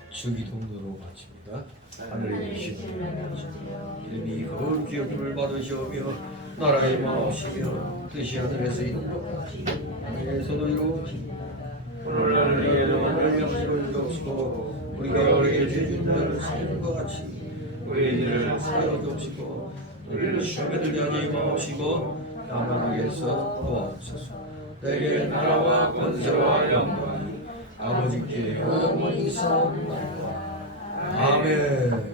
주기도문으로 마칩니다. 하늘에 계신 이름이 거룩히 여김을 받으시오며 나라의 마옵시며 뜻이 하늘에서 이룬 것 같이 땅에서도 이루어지니 오늘 우리에게 너를 명시로 주옵시고 우리가 우리에게 죄진 자를 사하는 것 같이 우리의 일을 사하여 주옵시고 우리를 시험에 들게 하지 마옵시고 다만 위에서 도와주소서. 내게 나라와 권세와 영광이 아버지께 영원히 있사옵나이다. 아멘.